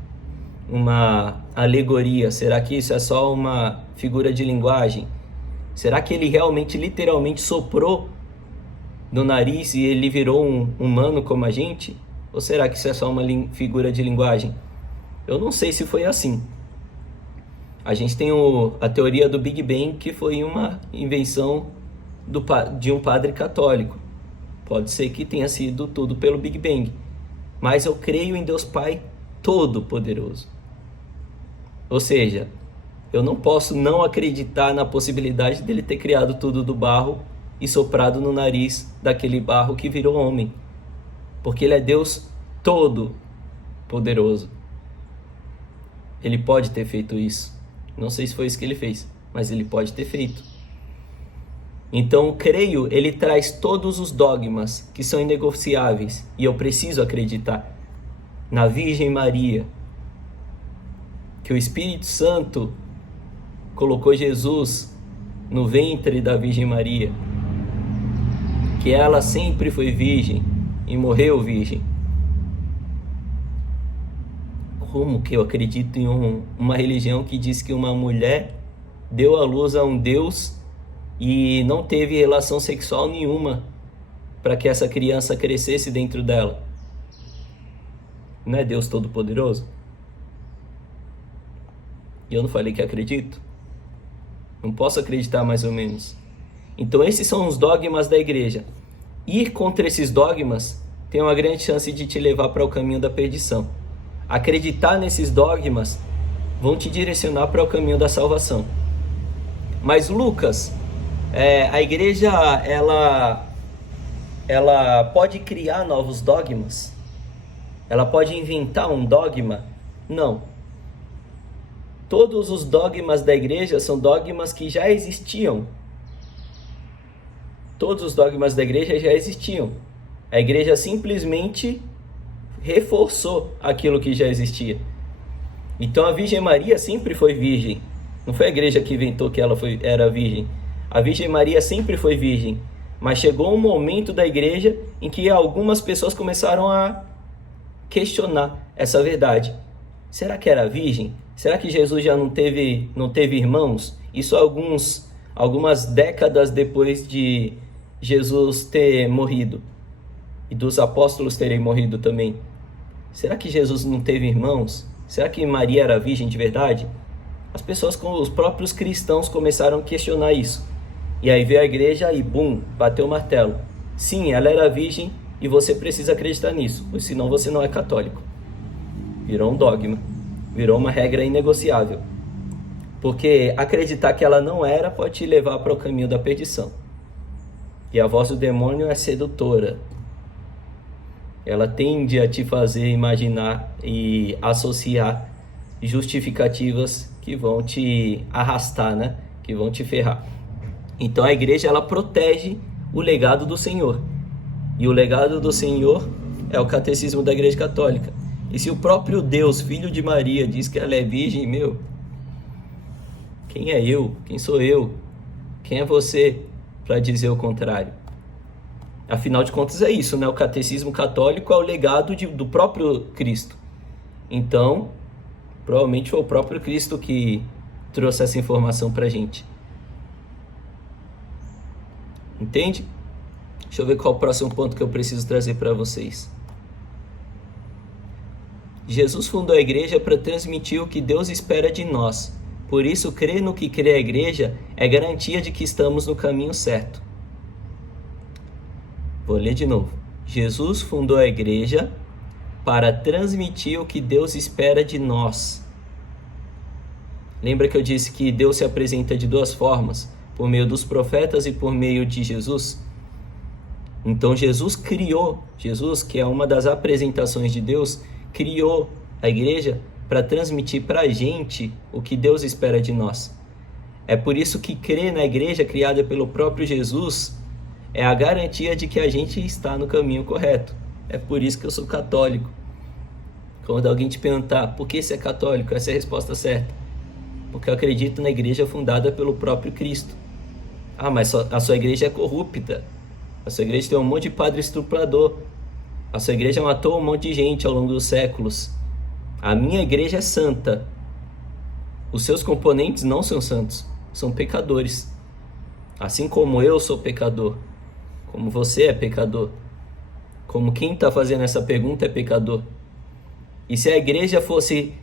alegoria? Será que isso é só uma figura de linguagem? Será que Ele realmente, literalmente soprou no nariz e Ele virou um humano como a gente? Ou será que isso é só uma figura de linguagem? Eu não sei se foi assim. A gente tem a teoria do Big Bang, que foi uma invenção de um padre católico. Pode ser que tenha sido tudo pelo Big Bang. Mas eu creio em Deus Pai Todo-Poderoso. Ou seja, Eu não posso não acreditar na possibilidade dele ter criado tudo do barro e soprado no nariz daquele barro que virou homem. Porque ele é Deus todo poderoso. Ele pode ter feito isso. Não sei se foi isso que ele fez, mas ele pode ter feito. Então, creio, ele traz todos os dogmas que são inegociáveis, e eu preciso acreditar na Virgem Maria, que o Espírito Santo colocou Jesus no ventre da Virgem Maria, que ela sempre foi virgem e morreu virgem. Como que eu acredito em uma religião que diz que uma mulher deu à luz a um Deus e não teve relação sexual nenhuma para que essa criança crescesse dentro dela? Não é Deus Todo-Poderoso? E eu não falei que acredito? Não posso acreditar mais ou menos. Então esses são os dogmas da igreja. Ir contra esses dogmas tem uma grande chance de te levar para o caminho da perdição. Acreditar nesses dogmas vão te direcionar para o caminho da salvação. Mas Lucas, a igreja ela pode criar novos dogmas? Ela pode inventar um dogma? Não. Todos os dogmas da igreja são dogmas que já existiam. Todos os dogmas da igreja já existiam. A igreja simplesmente reforçou aquilo que já existia. Então a Virgem Maria sempre foi virgem. Não foi a igreja que inventou que ela era virgem. A Virgem Maria sempre foi virgem. Mas chegou um momento da igreja em que algumas pessoas começaram a questionar essa verdade. Será que era virgem? Será que Jesus já não teve irmãos? Isso algumas décadas depois de Jesus ter morrido e dos apóstolos terem morrido também. Será que Jesus não teve irmãos? Será que Maria era virgem de verdade? As pessoas, os próprios cristãos, começaram a questionar isso. E aí veio a igreja e bum, bateu o martelo. Sim, ela era virgem e você precisa acreditar nisso, pois senão você não é católico. Virou um dogma, virou uma regra inegociável. Porque acreditar que ela não era pode te levar para o caminho da perdição. E a voz do demônio é sedutora. Ela tende a te fazer imaginar e associar justificativas que vão te arrastar, né? Que vão te ferrar. Então a igreja, ela protege o legado do Senhor. E o legado do Senhor é o catecismo da Igreja Católica. E se o próprio Deus, filho de Maria, diz que ela é virgem, quem é eu? Quem sou eu? Quem é você para dizer o contrário? Afinal de contas é isso, né? O catecismo católico é o legado do próprio Cristo. Então, provavelmente foi o próprio Cristo que trouxe essa informação para a gente. Entende? Deixa eu ver qual é o próximo ponto que eu preciso trazer para vocês. Jesus fundou a igreja para transmitir o que Deus espera de nós. Por isso, crer no que crê a igreja é garantia de que estamos no caminho certo. Vou ler de novo. Jesus fundou a igreja para transmitir o que Deus espera de nós. Lembra que eu disse que Deus se apresenta de duas formas? Por meio dos profetas e por meio de Jesus? Então Jesus, que é uma das apresentações de Deus, criou a igreja para transmitir para a gente o que Deus espera de nós. É por isso que crer na igreja criada pelo próprio Jesus é a garantia de que a gente está no caminho correto. É por isso que eu sou católico. Quando alguém te perguntar por que você é católico, essa é a resposta certa. Porque eu acredito na igreja fundada pelo próprio Cristo. Ah, mas a sua igreja é corrupta. A sua igreja tem um monte de padre estuprador. A sua igreja matou um monte de gente ao longo dos séculos. A minha igreja é santa. Os seus componentes não são santos, são pecadores. Assim como eu sou pecador, como você é pecador, como quem está fazendo essa pergunta é pecador. E se a igreja fosse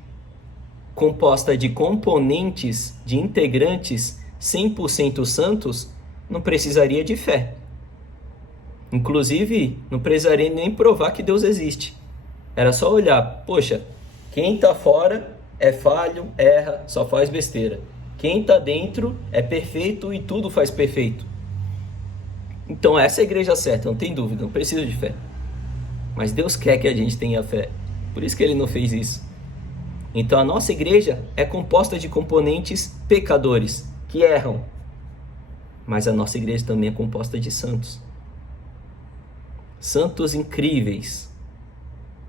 composta de componentes, de integrantes 100% santos, não precisaria de fé. Inclusive, não precisaria nem provar que Deus existe. Era só olhar, poxa, quem está fora é falho, erra, só faz besteira. Quem está dentro é perfeito e tudo faz perfeito. Então essa é a igreja certa, não tem dúvida, não precisa de fé. Mas Deus quer que a gente tenha fé, por isso que Ele não fez isso. Então a nossa igreja é composta de componentes pecadores, que erram. Mas a nossa igreja também é composta de santos. Santos incríveis.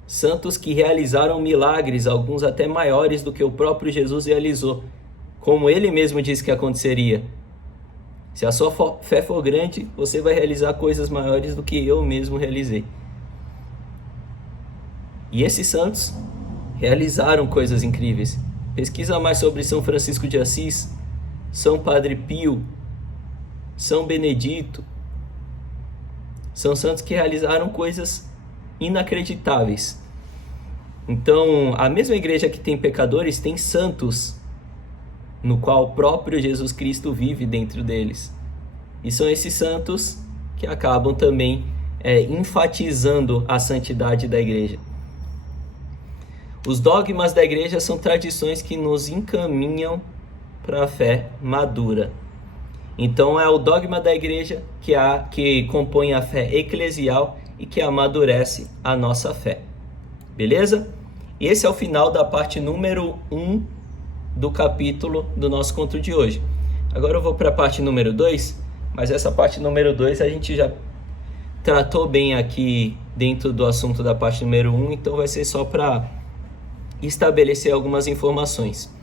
Santos que realizaram milagres, alguns até maiores do que o próprio Jesus realizou. Como Ele mesmo disse que aconteceria. Se a sua fé for grande, você vai realizar coisas maiores do que eu mesmo realizei. E esses santos realizaram coisas incríveis. Pesquisa mais sobre São Francisco de Assis, São Padre Pio, São Benedito. São santos que realizaram coisas inacreditáveis. Então, a mesma igreja que tem pecadores tem santos, no qual o próprio Jesus Cristo vive dentro deles. E são esses santos que acabam também enfatizando a santidade da igreja. Os dogmas da igreja são tradições que nos encaminham para a fé madura. Então é o dogma da igreja que compõe a fé eclesial e que amadurece a nossa fé. Beleza? E esse é o final da parte número 1 do capítulo do nosso conto de hoje. Agora eu vou para a parte número 2, mas essa parte número 2 a gente já tratou bem aqui dentro do assunto da parte número 1, então vai ser só para estabelecer algumas informações.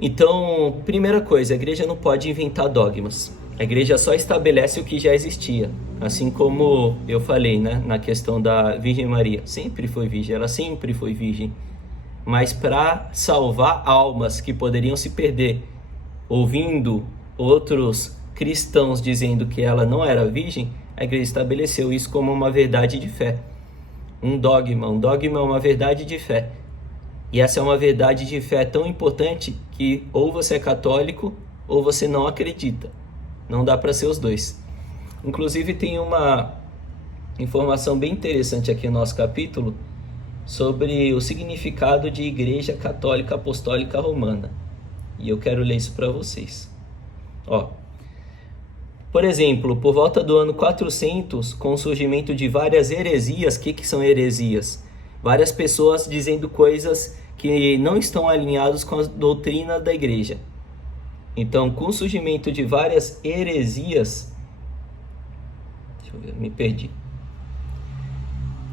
Então, primeira coisa, a igreja não pode inventar dogmas. A igreja só estabelece o que já existia. Assim como eu falei, né, na questão da Virgem Maria. Sempre foi virgem, ela sempre foi virgem. Mas para salvar almas que poderiam se perder, ouvindo outros cristãos dizendo que ela não era virgem, a igreja estabeleceu isso como uma verdade de fé. Um dogma é uma verdade de fé. E essa é uma verdade de fé tão importante que ou você é católico ou você não acredita. Não dá para ser os dois. Inclusive tem uma informação bem interessante aqui no nosso capítulo sobre o significado de Igreja Católica Apostólica Romana. E eu quero ler isso para vocês. Por exemplo, por volta do ano 400, com o surgimento de várias heresias, o que são heresias? Várias pessoas dizendo coisas que não estão alinhadas com a doutrina da igreja. Então, com o surgimento de várias heresias, me perdi,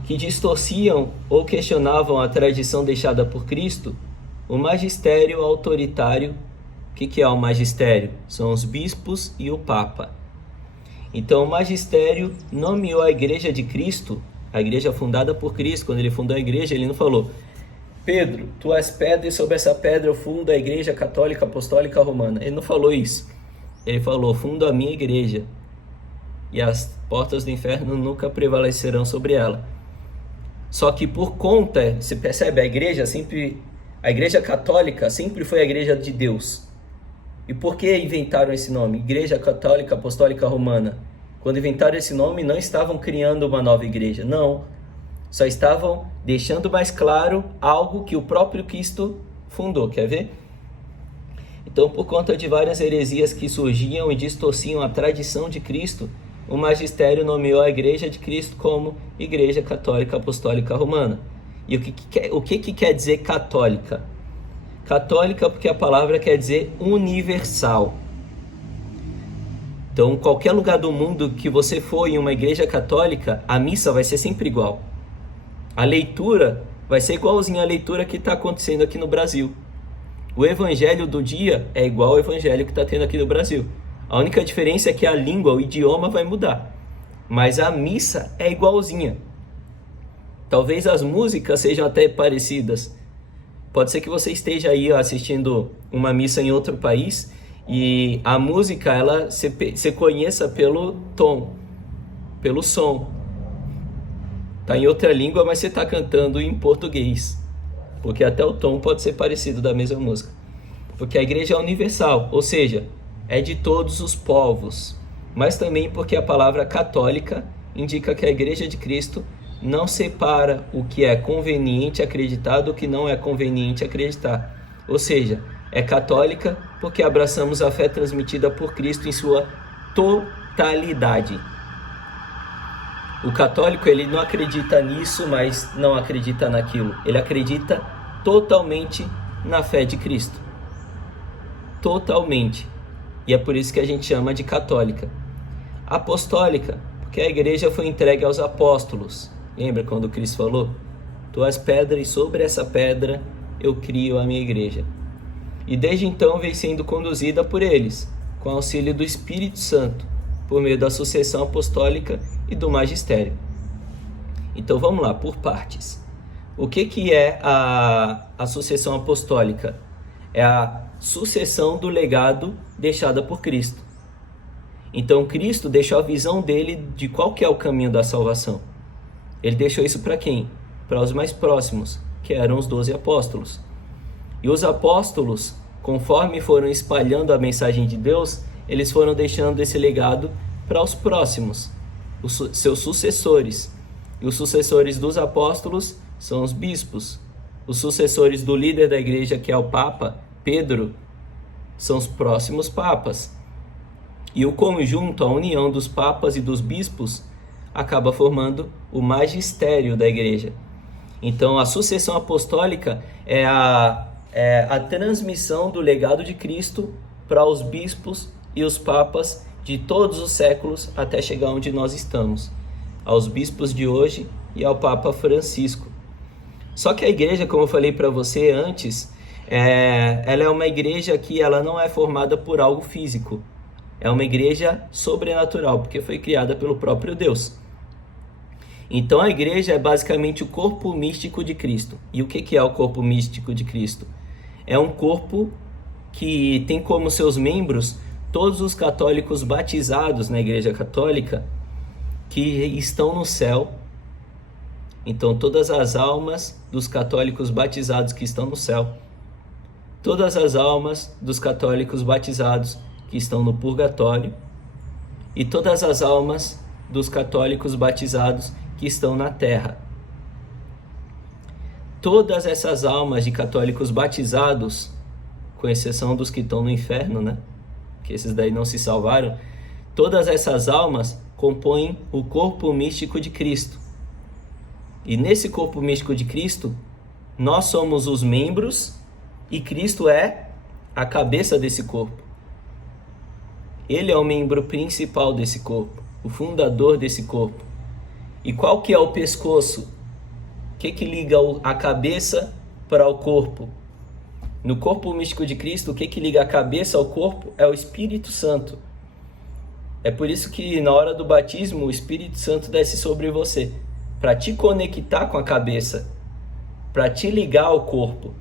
que distorciam ou questionavam a tradição deixada por Cristo, o magistério autoritário, o que é o magistério? São os bispos e o Papa. Então, o magistério nomeou a Igreja de Cristo, a igreja fundada por Cristo. Quando ele fundou a igreja, ele não falou: Pedro, tu és pedra e sobre essa pedra eu fundo a Igreja Católica Apostólica Romana. Ele não falou isso. Ele falou: fundo a minha igreja e as portas do inferno nunca prevalecerão sobre ela. Só que por conta, você percebe, a igreja católica sempre foi a igreja de Deus. E por que inventaram esse nome? Igreja Católica Apostólica Romana. Quando inventaram esse nome, não estavam criando uma nova igreja, não. Só estavam deixando mais claro algo que o próprio Cristo fundou, quer ver? Então, por conta de várias heresias que surgiam e distorciam a tradição de Cristo, o magistério nomeou a Igreja de Cristo como Igreja Católica Apostólica Romana. E o que quer dizer católica? Católica porque a palavra quer dizer universal. Então, qualquer lugar do mundo que você for em uma igreja católica, a missa vai ser sempre igual. A leitura vai ser igualzinha à leitura que está acontecendo aqui no Brasil. O evangelho do dia é igual ao evangelho que está tendo aqui no Brasil. A única diferença é que a língua, o idioma vai mudar. Mas a missa é igualzinha. Talvez as músicas sejam até parecidas. Pode ser que você esteja aí assistindo uma missa em outro país e a música, você conheça pelo tom, pelo som. Está em outra língua, mas você está cantando em português. Porque até o tom pode ser parecido da mesma música. Porque a igreja é universal, ou seja, é de todos os povos. Mas também porque a palavra católica indica que a Igreja de Cristo não separa o que é conveniente acreditar do que não é conveniente acreditar. Ou seja, é católica porque abraçamos a fé transmitida por Cristo em sua totalidade. O católico, ele não acredita nisso, mas não acredita naquilo. Ele acredita totalmente na fé de Cristo. Totalmente. E é por isso que a gente chama de católica. Apostólica, porque a igreja foi entregue aos apóstolos. Lembra quando Cristo falou? Tu és pedra e sobre essa pedra eu crio a minha igreja. E desde então vem sendo conduzida por eles, com auxílio do Espírito Santo, por meio da sucessão apostólica e do magistério. Então vamos lá, por partes. O que é a sucessão apostólica? É a sucessão do legado deixada por Cristo. Então Cristo deixou a visão dele de qual que é o caminho da salvação. Ele deixou isso para quem? Para os mais próximos, que eram os 12 apóstolos. E os apóstolos, conforme foram espalhando a mensagem de Deus, eles foram deixando esse legado para os próximos, os seus sucessores. E os sucessores dos apóstolos são os bispos. Os sucessores do líder da igreja, que é o Papa, Pedro, são os próximos papas. E o conjunto, a união dos papas e dos bispos, acaba formando o magistério da igreja. Então, a sucessão apostólica é a transmissão do legado de Cristo para os bispos e os papas de todos os séculos até chegar onde nós estamos, aos bispos de hoje e ao Papa Francisco. Só que a igreja, como eu falei para você antes, ela é uma igreja que ela não é formada por algo físico. É uma igreja sobrenatural, porque foi criada pelo próprio Deus. Então a igreja é basicamente o corpo místico de Cristo. E o que é o corpo místico de Cristo? É um corpo que tem como seus membros todos os católicos batizados na igreja católica que estão no céu. Então todas as almas dos católicos batizados que estão no céu, todas as almas dos católicos batizados que estão no purgatório e todas as almas dos católicos batizados que estão na terra. Todas essas almas de católicos batizados, com exceção dos que estão no inferno, né? Que esses daí não se salvaram, todas essas almas compõem o corpo místico de Cristo. E nesse corpo místico de Cristo, nós somos os membros e Cristo é a cabeça desse corpo. Ele é o membro principal desse corpo, o fundador desse corpo. E qual que é o pescoço? O que liga a cabeça para o corpo? No corpo místico de Cristo, o que liga a cabeça ao corpo é o Espírito Santo. É por isso que na hora do batismo o Espírito Santo desce sobre você, para te conectar com a cabeça, para te ligar ao corpo.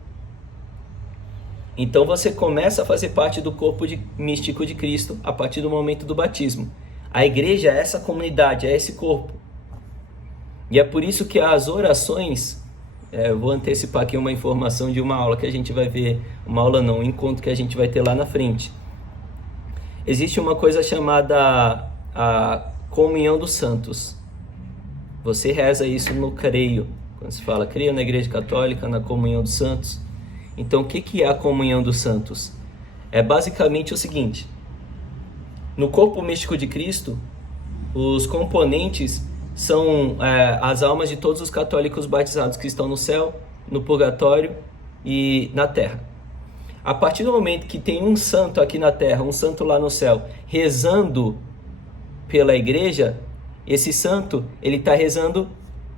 Então você começa a fazer parte do corpo místico de Cristo a partir do momento do batismo. A igreja é essa comunidade, é esse corpo. E é por isso que as orações, eu vou antecipar aqui uma informação de uma aula que a gente vai ver, um encontro que a gente vai ter lá na frente. Existe uma coisa chamada a comunhão dos santos. Você reza isso no creio, quando se fala creio na igreja católica, na comunhão dos santos. Então o que é a comunhão dos santos? É basicamente o seguinte: no corpo místico de Cristo, os componentes são as almas de todos os católicos batizados que estão no céu, no purgatório e na terra. A partir do momento que tem um santo aqui na terra, um santo lá no céu, rezando pela igreja, esse santo ele está rezando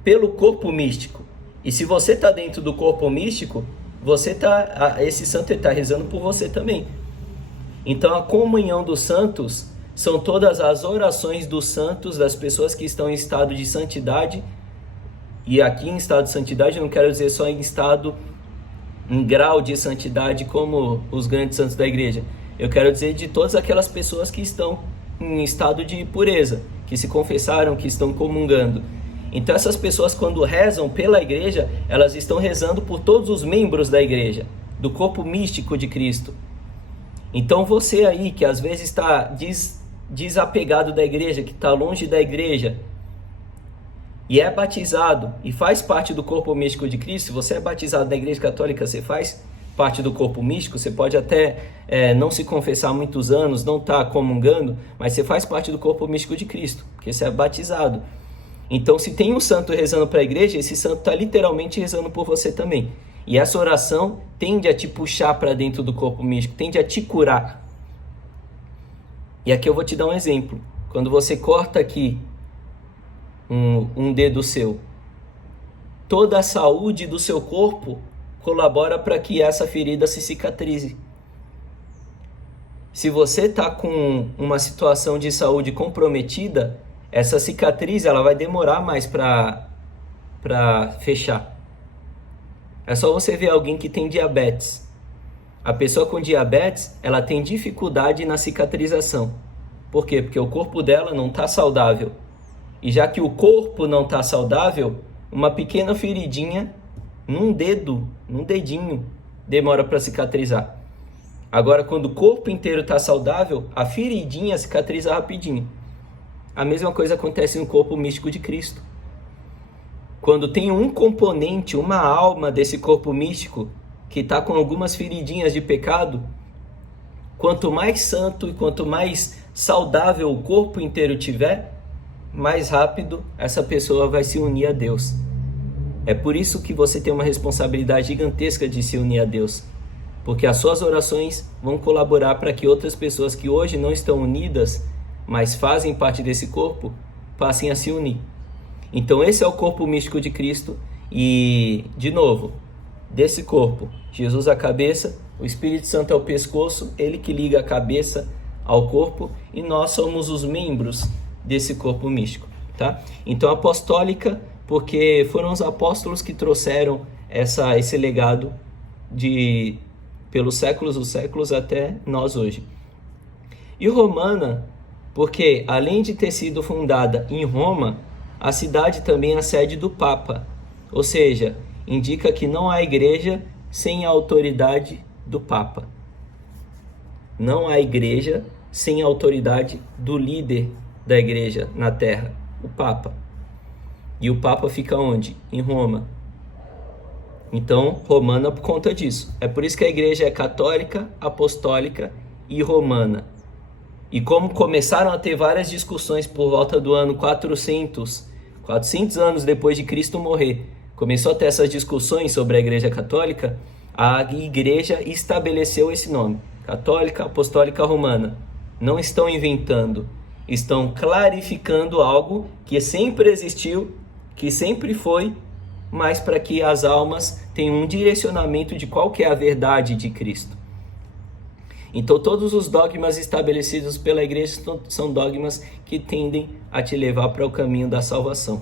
pelo corpo místico. E se você está dentro do corpo místico, esse santo está rezando por você também. Então a comunhão dos santos são todas as orações dos santos, das pessoas que estão em estado de santidade. E aqui em estado de santidade eu não quero dizer só em grau de santidade como os grandes santos da igreja. Eu quero dizer de todas aquelas pessoas que estão em estado de pureza, que se confessaram, que estão comungando. Então essas pessoas, quando rezam pela igreja, elas estão rezando por todos os membros da igreja, do corpo místico de Cristo. Então você aí que às vezes está desapegado da igreja, que está longe da igreja e é batizado e faz parte do corpo místico de Cristo, você é batizado na igreja católica, você faz parte do corpo místico, você pode até não se confessar há muitos anos, não estar comungando, mas você faz parte do corpo místico de Cristo, porque você é batizado. Então, se tem um santo rezando para a igreja, esse santo está literalmente rezando por você também. E essa oração tende a te puxar para dentro do corpo místico, tende a te curar. E aqui eu vou te dar um exemplo. Quando você corta aqui um dedo seu, toda a saúde do seu corpo colabora para que essa ferida se cicatrize. Se você está com uma situação de saúde comprometida, essa cicatriz ela vai demorar mais para fechar. É só você ver alguém que tem diabetes. A pessoa com diabetes, ela tem dificuldade na cicatrização. Por quê? Porque o corpo dela não está saudável. E já que o corpo não está saudável, uma pequena feridinha num dedinho, demora para cicatrizar. Agora, quando o corpo inteiro está saudável, a feridinha cicatriza rapidinho. A mesma coisa acontece no corpo místico de Cristo. Quando tem um componente, uma alma desse corpo místico que está com algumas feridinhas de pecado, quanto mais santo e quanto mais saudável o corpo inteiro tiver, mais rápido essa pessoa vai se unir a Deus. É por isso que você tem uma responsabilidade gigantesca de se unir a Deus, porque as suas orações vão colaborar para que outras pessoas que hoje não estão unidas, mas fazem parte desse corpo, passem a se unir. Então esse é o corpo místico de Cristo e, de novo, desse corpo, Jesus é a cabeça, o Espírito Santo é o pescoço, ele que liga a cabeça ao corpo e nós somos os membros desse corpo místico, tá? Então apostólica, porque foram os apóstolos que trouxeram esse legado pelos séculos dos séculos até nós hoje. E romana, porque além de ter sido fundada em Roma, a cidade também é a sede do Papa, ou seja, indica que não há igreja sem a autoridade do Papa. Não há igreja sem a autoridade do líder da igreja na terra, o Papa. E o Papa fica onde? Em Roma. Então, romana por conta disso. É por isso que a igreja é católica, apostólica e romana. E como começaram a ter várias discussões por volta do ano 400 anos depois de Cristo morrer, começou a ter essas discussões sobre a igreja católica, a igreja estabeleceu esse nome, católica, apostólica, romana. Não estão inventando, estão clarificando algo que sempre existiu, que sempre foi, mas para que as almas tenham um direcionamento de qual que é a verdade de Cristo. Então todos os dogmas estabelecidos pela igreja são dogmas que tendem a te levar para o caminho da salvação.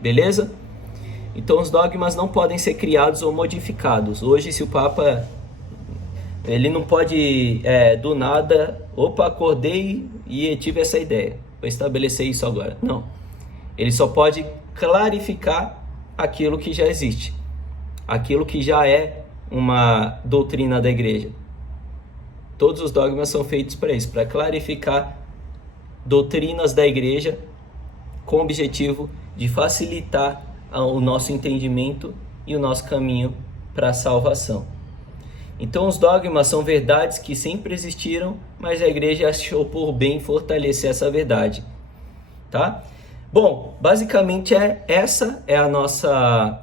Beleza? Então os dogmas não podem ser criados ou modificados. Hoje, se o Papa, ele não pode do nada, opa, acordei e tive essa ideia, vou estabelecer isso agora. Não. Ele só pode clarificar aquilo que já existe, aquilo que já é uma doutrina da igreja. Todos os dogmas são feitos para isso, para clarificar doutrinas da igreja com o objetivo de facilitar o nosso entendimento e o nosso caminho para a salvação. Então os dogmas são verdades que sempre existiram, mas a igreja achou por bem fortalecer essa verdade, tá? Bom, basicamente essa é a nossa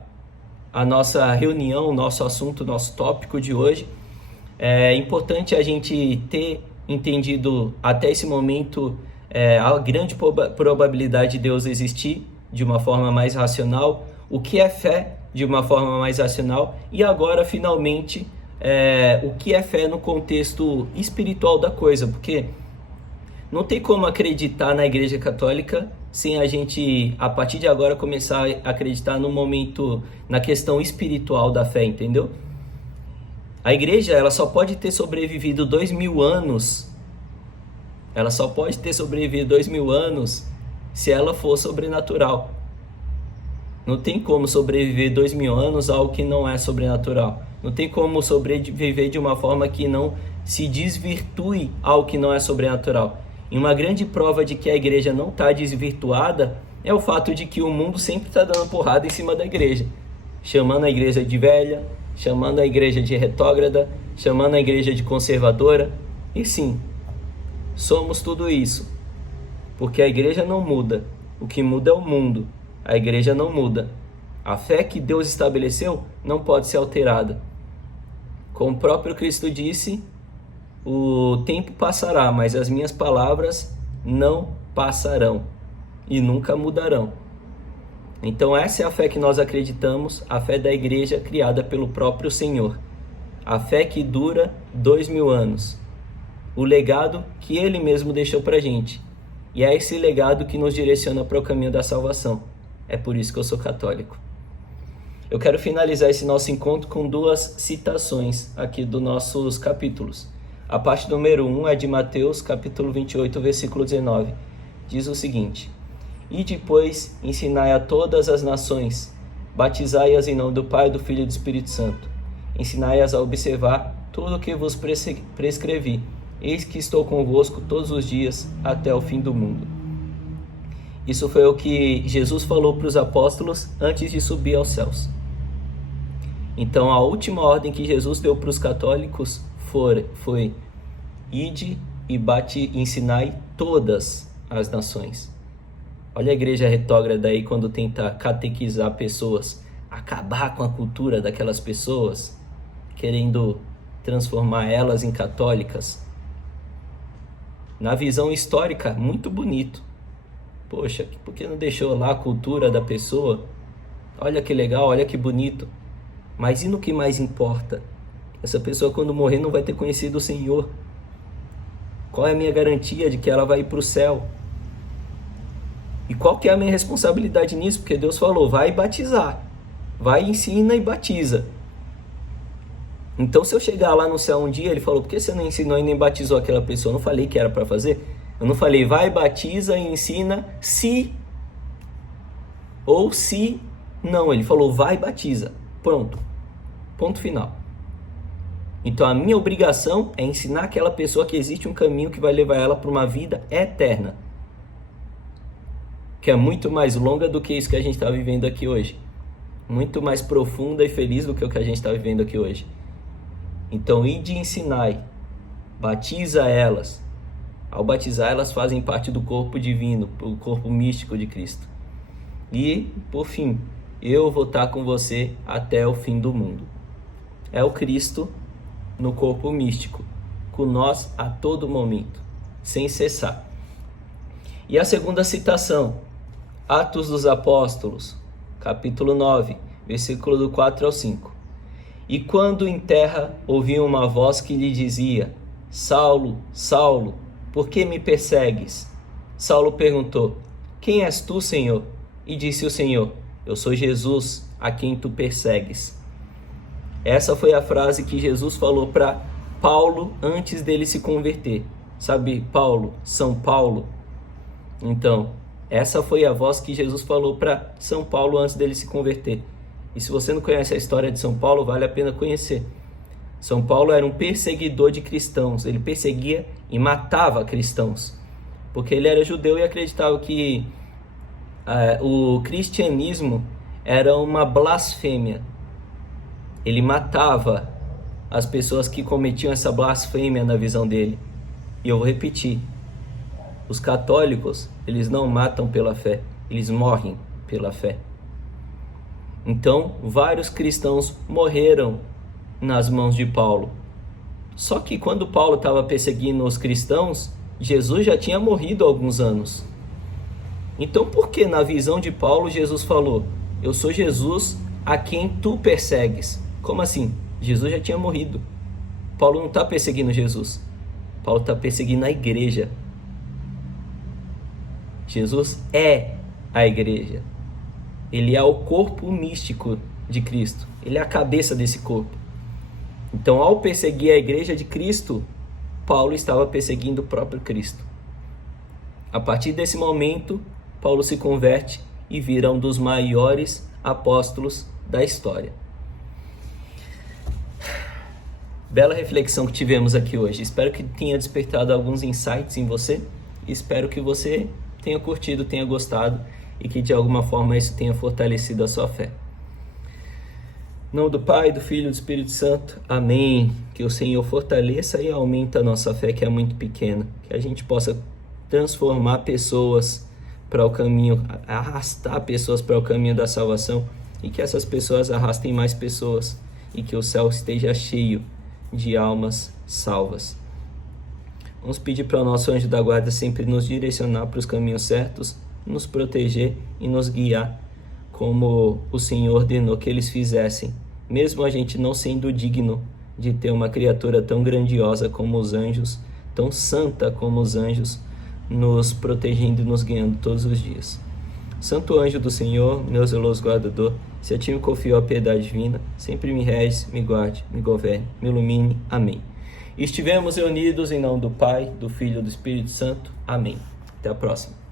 reunião, o nosso assunto, o nosso tópico de hoje. É importante a gente ter entendido até esse momento a grande probabilidade de Deus existir de uma forma mais racional, o que é fé de uma forma mais racional e agora finalmente o que é fé no contexto espiritual da coisa, porque não tem como acreditar na Igreja Católica sem a gente, a partir de agora, começar a acreditar no momento, na questão espiritual da fé, entendeu? A igreja, ela só pode ter sobrevivido 2000 anos, ela só pode ter sobrevivido 2000 anos se ela for sobrenatural. Não tem como sobreviver 2000 anos a algo que não é sobrenatural. Não tem como sobreviver de uma forma que não se desvirtue ao que não é sobrenatural. E uma grande prova de que a igreja não está desvirtuada é o fato de que o mundo sempre está dando porrada em cima da igreja, chamando a igreja de velha, chamando a igreja de retrógrada, chamando a igreja de conservadora. E sim, somos tudo isso, porque a igreja não muda, o que muda é o mundo, a igreja não muda. A fé que Deus estabeleceu não pode ser alterada. Como o próprio Cristo disse, o tempo passará, mas as minhas palavras não passarão e nunca mudarão. Então essa é a fé que nós acreditamos, a fé da igreja criada pelo próprio Senhor. A fé que dura 2000 anos. O legado que Ele mesmo deixou para a gente. E é esse legado que nos direciona para o caminho da salvação. É por isso que eu sou católico. Eu quero finalizar esse nosso encontro com duas citações aqui dos nossos capítulos. A parte número 1 é de Mateus, capítulo 28, versículo 19. Diz o seguinte: E depois ensinai a todas as nações, batizai-as em nome do Pai, do Filho e do Espírito Santo. Ensinai-as a observar tudo o que vos prescrevi. Eis que estou convosco todos os dias até o fim do mundo. Isso foi o que Jesus falou para os apóstolos antes de subir aos céus. Então a última ordem que Jesus deu para os católicos foi ide e ensinai todas as nações. Olha a igreja retrógrada aí quando tenta catequizar pessoas, acabar com a cultura daquelas pessoas, querendo transformar elas em católicas. Na visão histórica, muito bonito. Poxa, por que não deixou lá a cultura da pessoa? Olha que legal, olha que bonito. Mas e no que mais importa? Essa pessoa quando morrer não vai ter conhecido o Senhor. Qual é a minha garantia de que ela vai ir para o céu? E qual que é a minha responsabilidade nisso? Porque Deus falou, vai batizar. Vai, ensina e batiza. Então se eu chegar lá no céu um dia, Ele falou, por que você não ensinou e nem batizou aquela pessoa? Eu não falei que era para fazer? Eu não falei, vai, batiza e ensina se ou se não. Ele falou, vai, batiza. Pronto. Ponto final. Então a minha obrigação é ensinar aquela pessoa que existe um caminho que vai levar ela para uma vida eterna. Que é muito mais longa do que isso que a gente está vivendo aqui hoje. Muito mais profunda e feliz do que o que a gente está vivendo aqui hoje. Então, ide e ensinai. Batiza elas. Ao batizar, elas fazem parte do corpo divino, do corpo místico de Cristo. E, por fim, eu vou estar com você até o fim do mundo. É o Cristo no corpo místico, com nós a todo momento, sem cessar. E a segunda citação, Atos dos Apóstolos, capítulo 9, versículo do 4 ao 5. E quando em terra ouviam uma voz que lhe dizia, Saulo, Saulo, por que me persegues? Saulo perguntou, quem és tu, Senhor? E disse o Senhor, eu sou Jesus, a quem tu persegues. Essa foi a frase que Jesus falou para Paulo antes dele se converter. Sabe, Paulo, São Paulo? Então, essa foi a voz que Jesus falou para São Paulo antes dele se converter. E se você não conhece a história de São Paulo, vale a pena conhecer. São Paulo era um perseguidor de cristãos. Ele perseguia e matava cristãos. Porque ele era judeu e acreditava que o cristianismo era uma blasfêmia. Ele matava as pessoas que cometiam essa blasfêmia na visão dele. E eu vou repetir. Os católicos, eles não matam pela fé. Eles morrem pela fé. Então, vários cristãos morreram nas mãos de Paulo. Só que quando Paulo estava perseguindo os cristãos, Jesus já tinha morrido há alguns anos. Então, por que na visão de Paulo Jesus falou, eu sou Jesus a quem tu persegues? Como assim? Jesus já tinha morrido. Paulo não está perseguindo Jesus. Paulo está perseguindo a igreja. Jesus é a igreja. Ele é o corpo místico de Cristo. Ele é a cabeça desse corpo. Então, ao perseguir a igreja de Cristo, Paulo estava perseguindo o próprio Cristo. A partir desse momento, Paulo se converte e vira um dos maiores apóstolos da história. Bela reflexão que tivemos aqui hoje. Espero que tenha despertado alguns insights em você. Espero que você tenha curtido, tenha gostado e que de alguma forma isso tenha fortalecido a sua fé. Em nome do Pai, do Filho e do Espírito Santo. Amém. Que o Senhor fortaleça e aumente a nossa fé, que é muito pequena. Que a gente possa transformar pessoas para o caminho, arrastar pessoas para o caminho da salvação. E que essas pessoas arrastem mais pessoas. E que o céu esteja cheio de almas salvas. Vamos pedir para o nosso anjo da guarda sempre nos direcionar para os caminhos certos, nos proteger e nos guiar, como o Senhor ordenou que eles fizessem, mesmo a gente não sendo digno de ter uma criatura tão grandiosa como os anjos, tão santa como os anjos, nos protegendo e nos guiando todos os dias. Santo anjo do Senhor, meu zeloso guardador, se a ti me confio a piedade divina, sempre me rege, me guarde, me governe, me ilumine. Amém. E estivemos reunidos em nome do Pai, do Filho e do Espírito Santo. Amém. Até a próxima.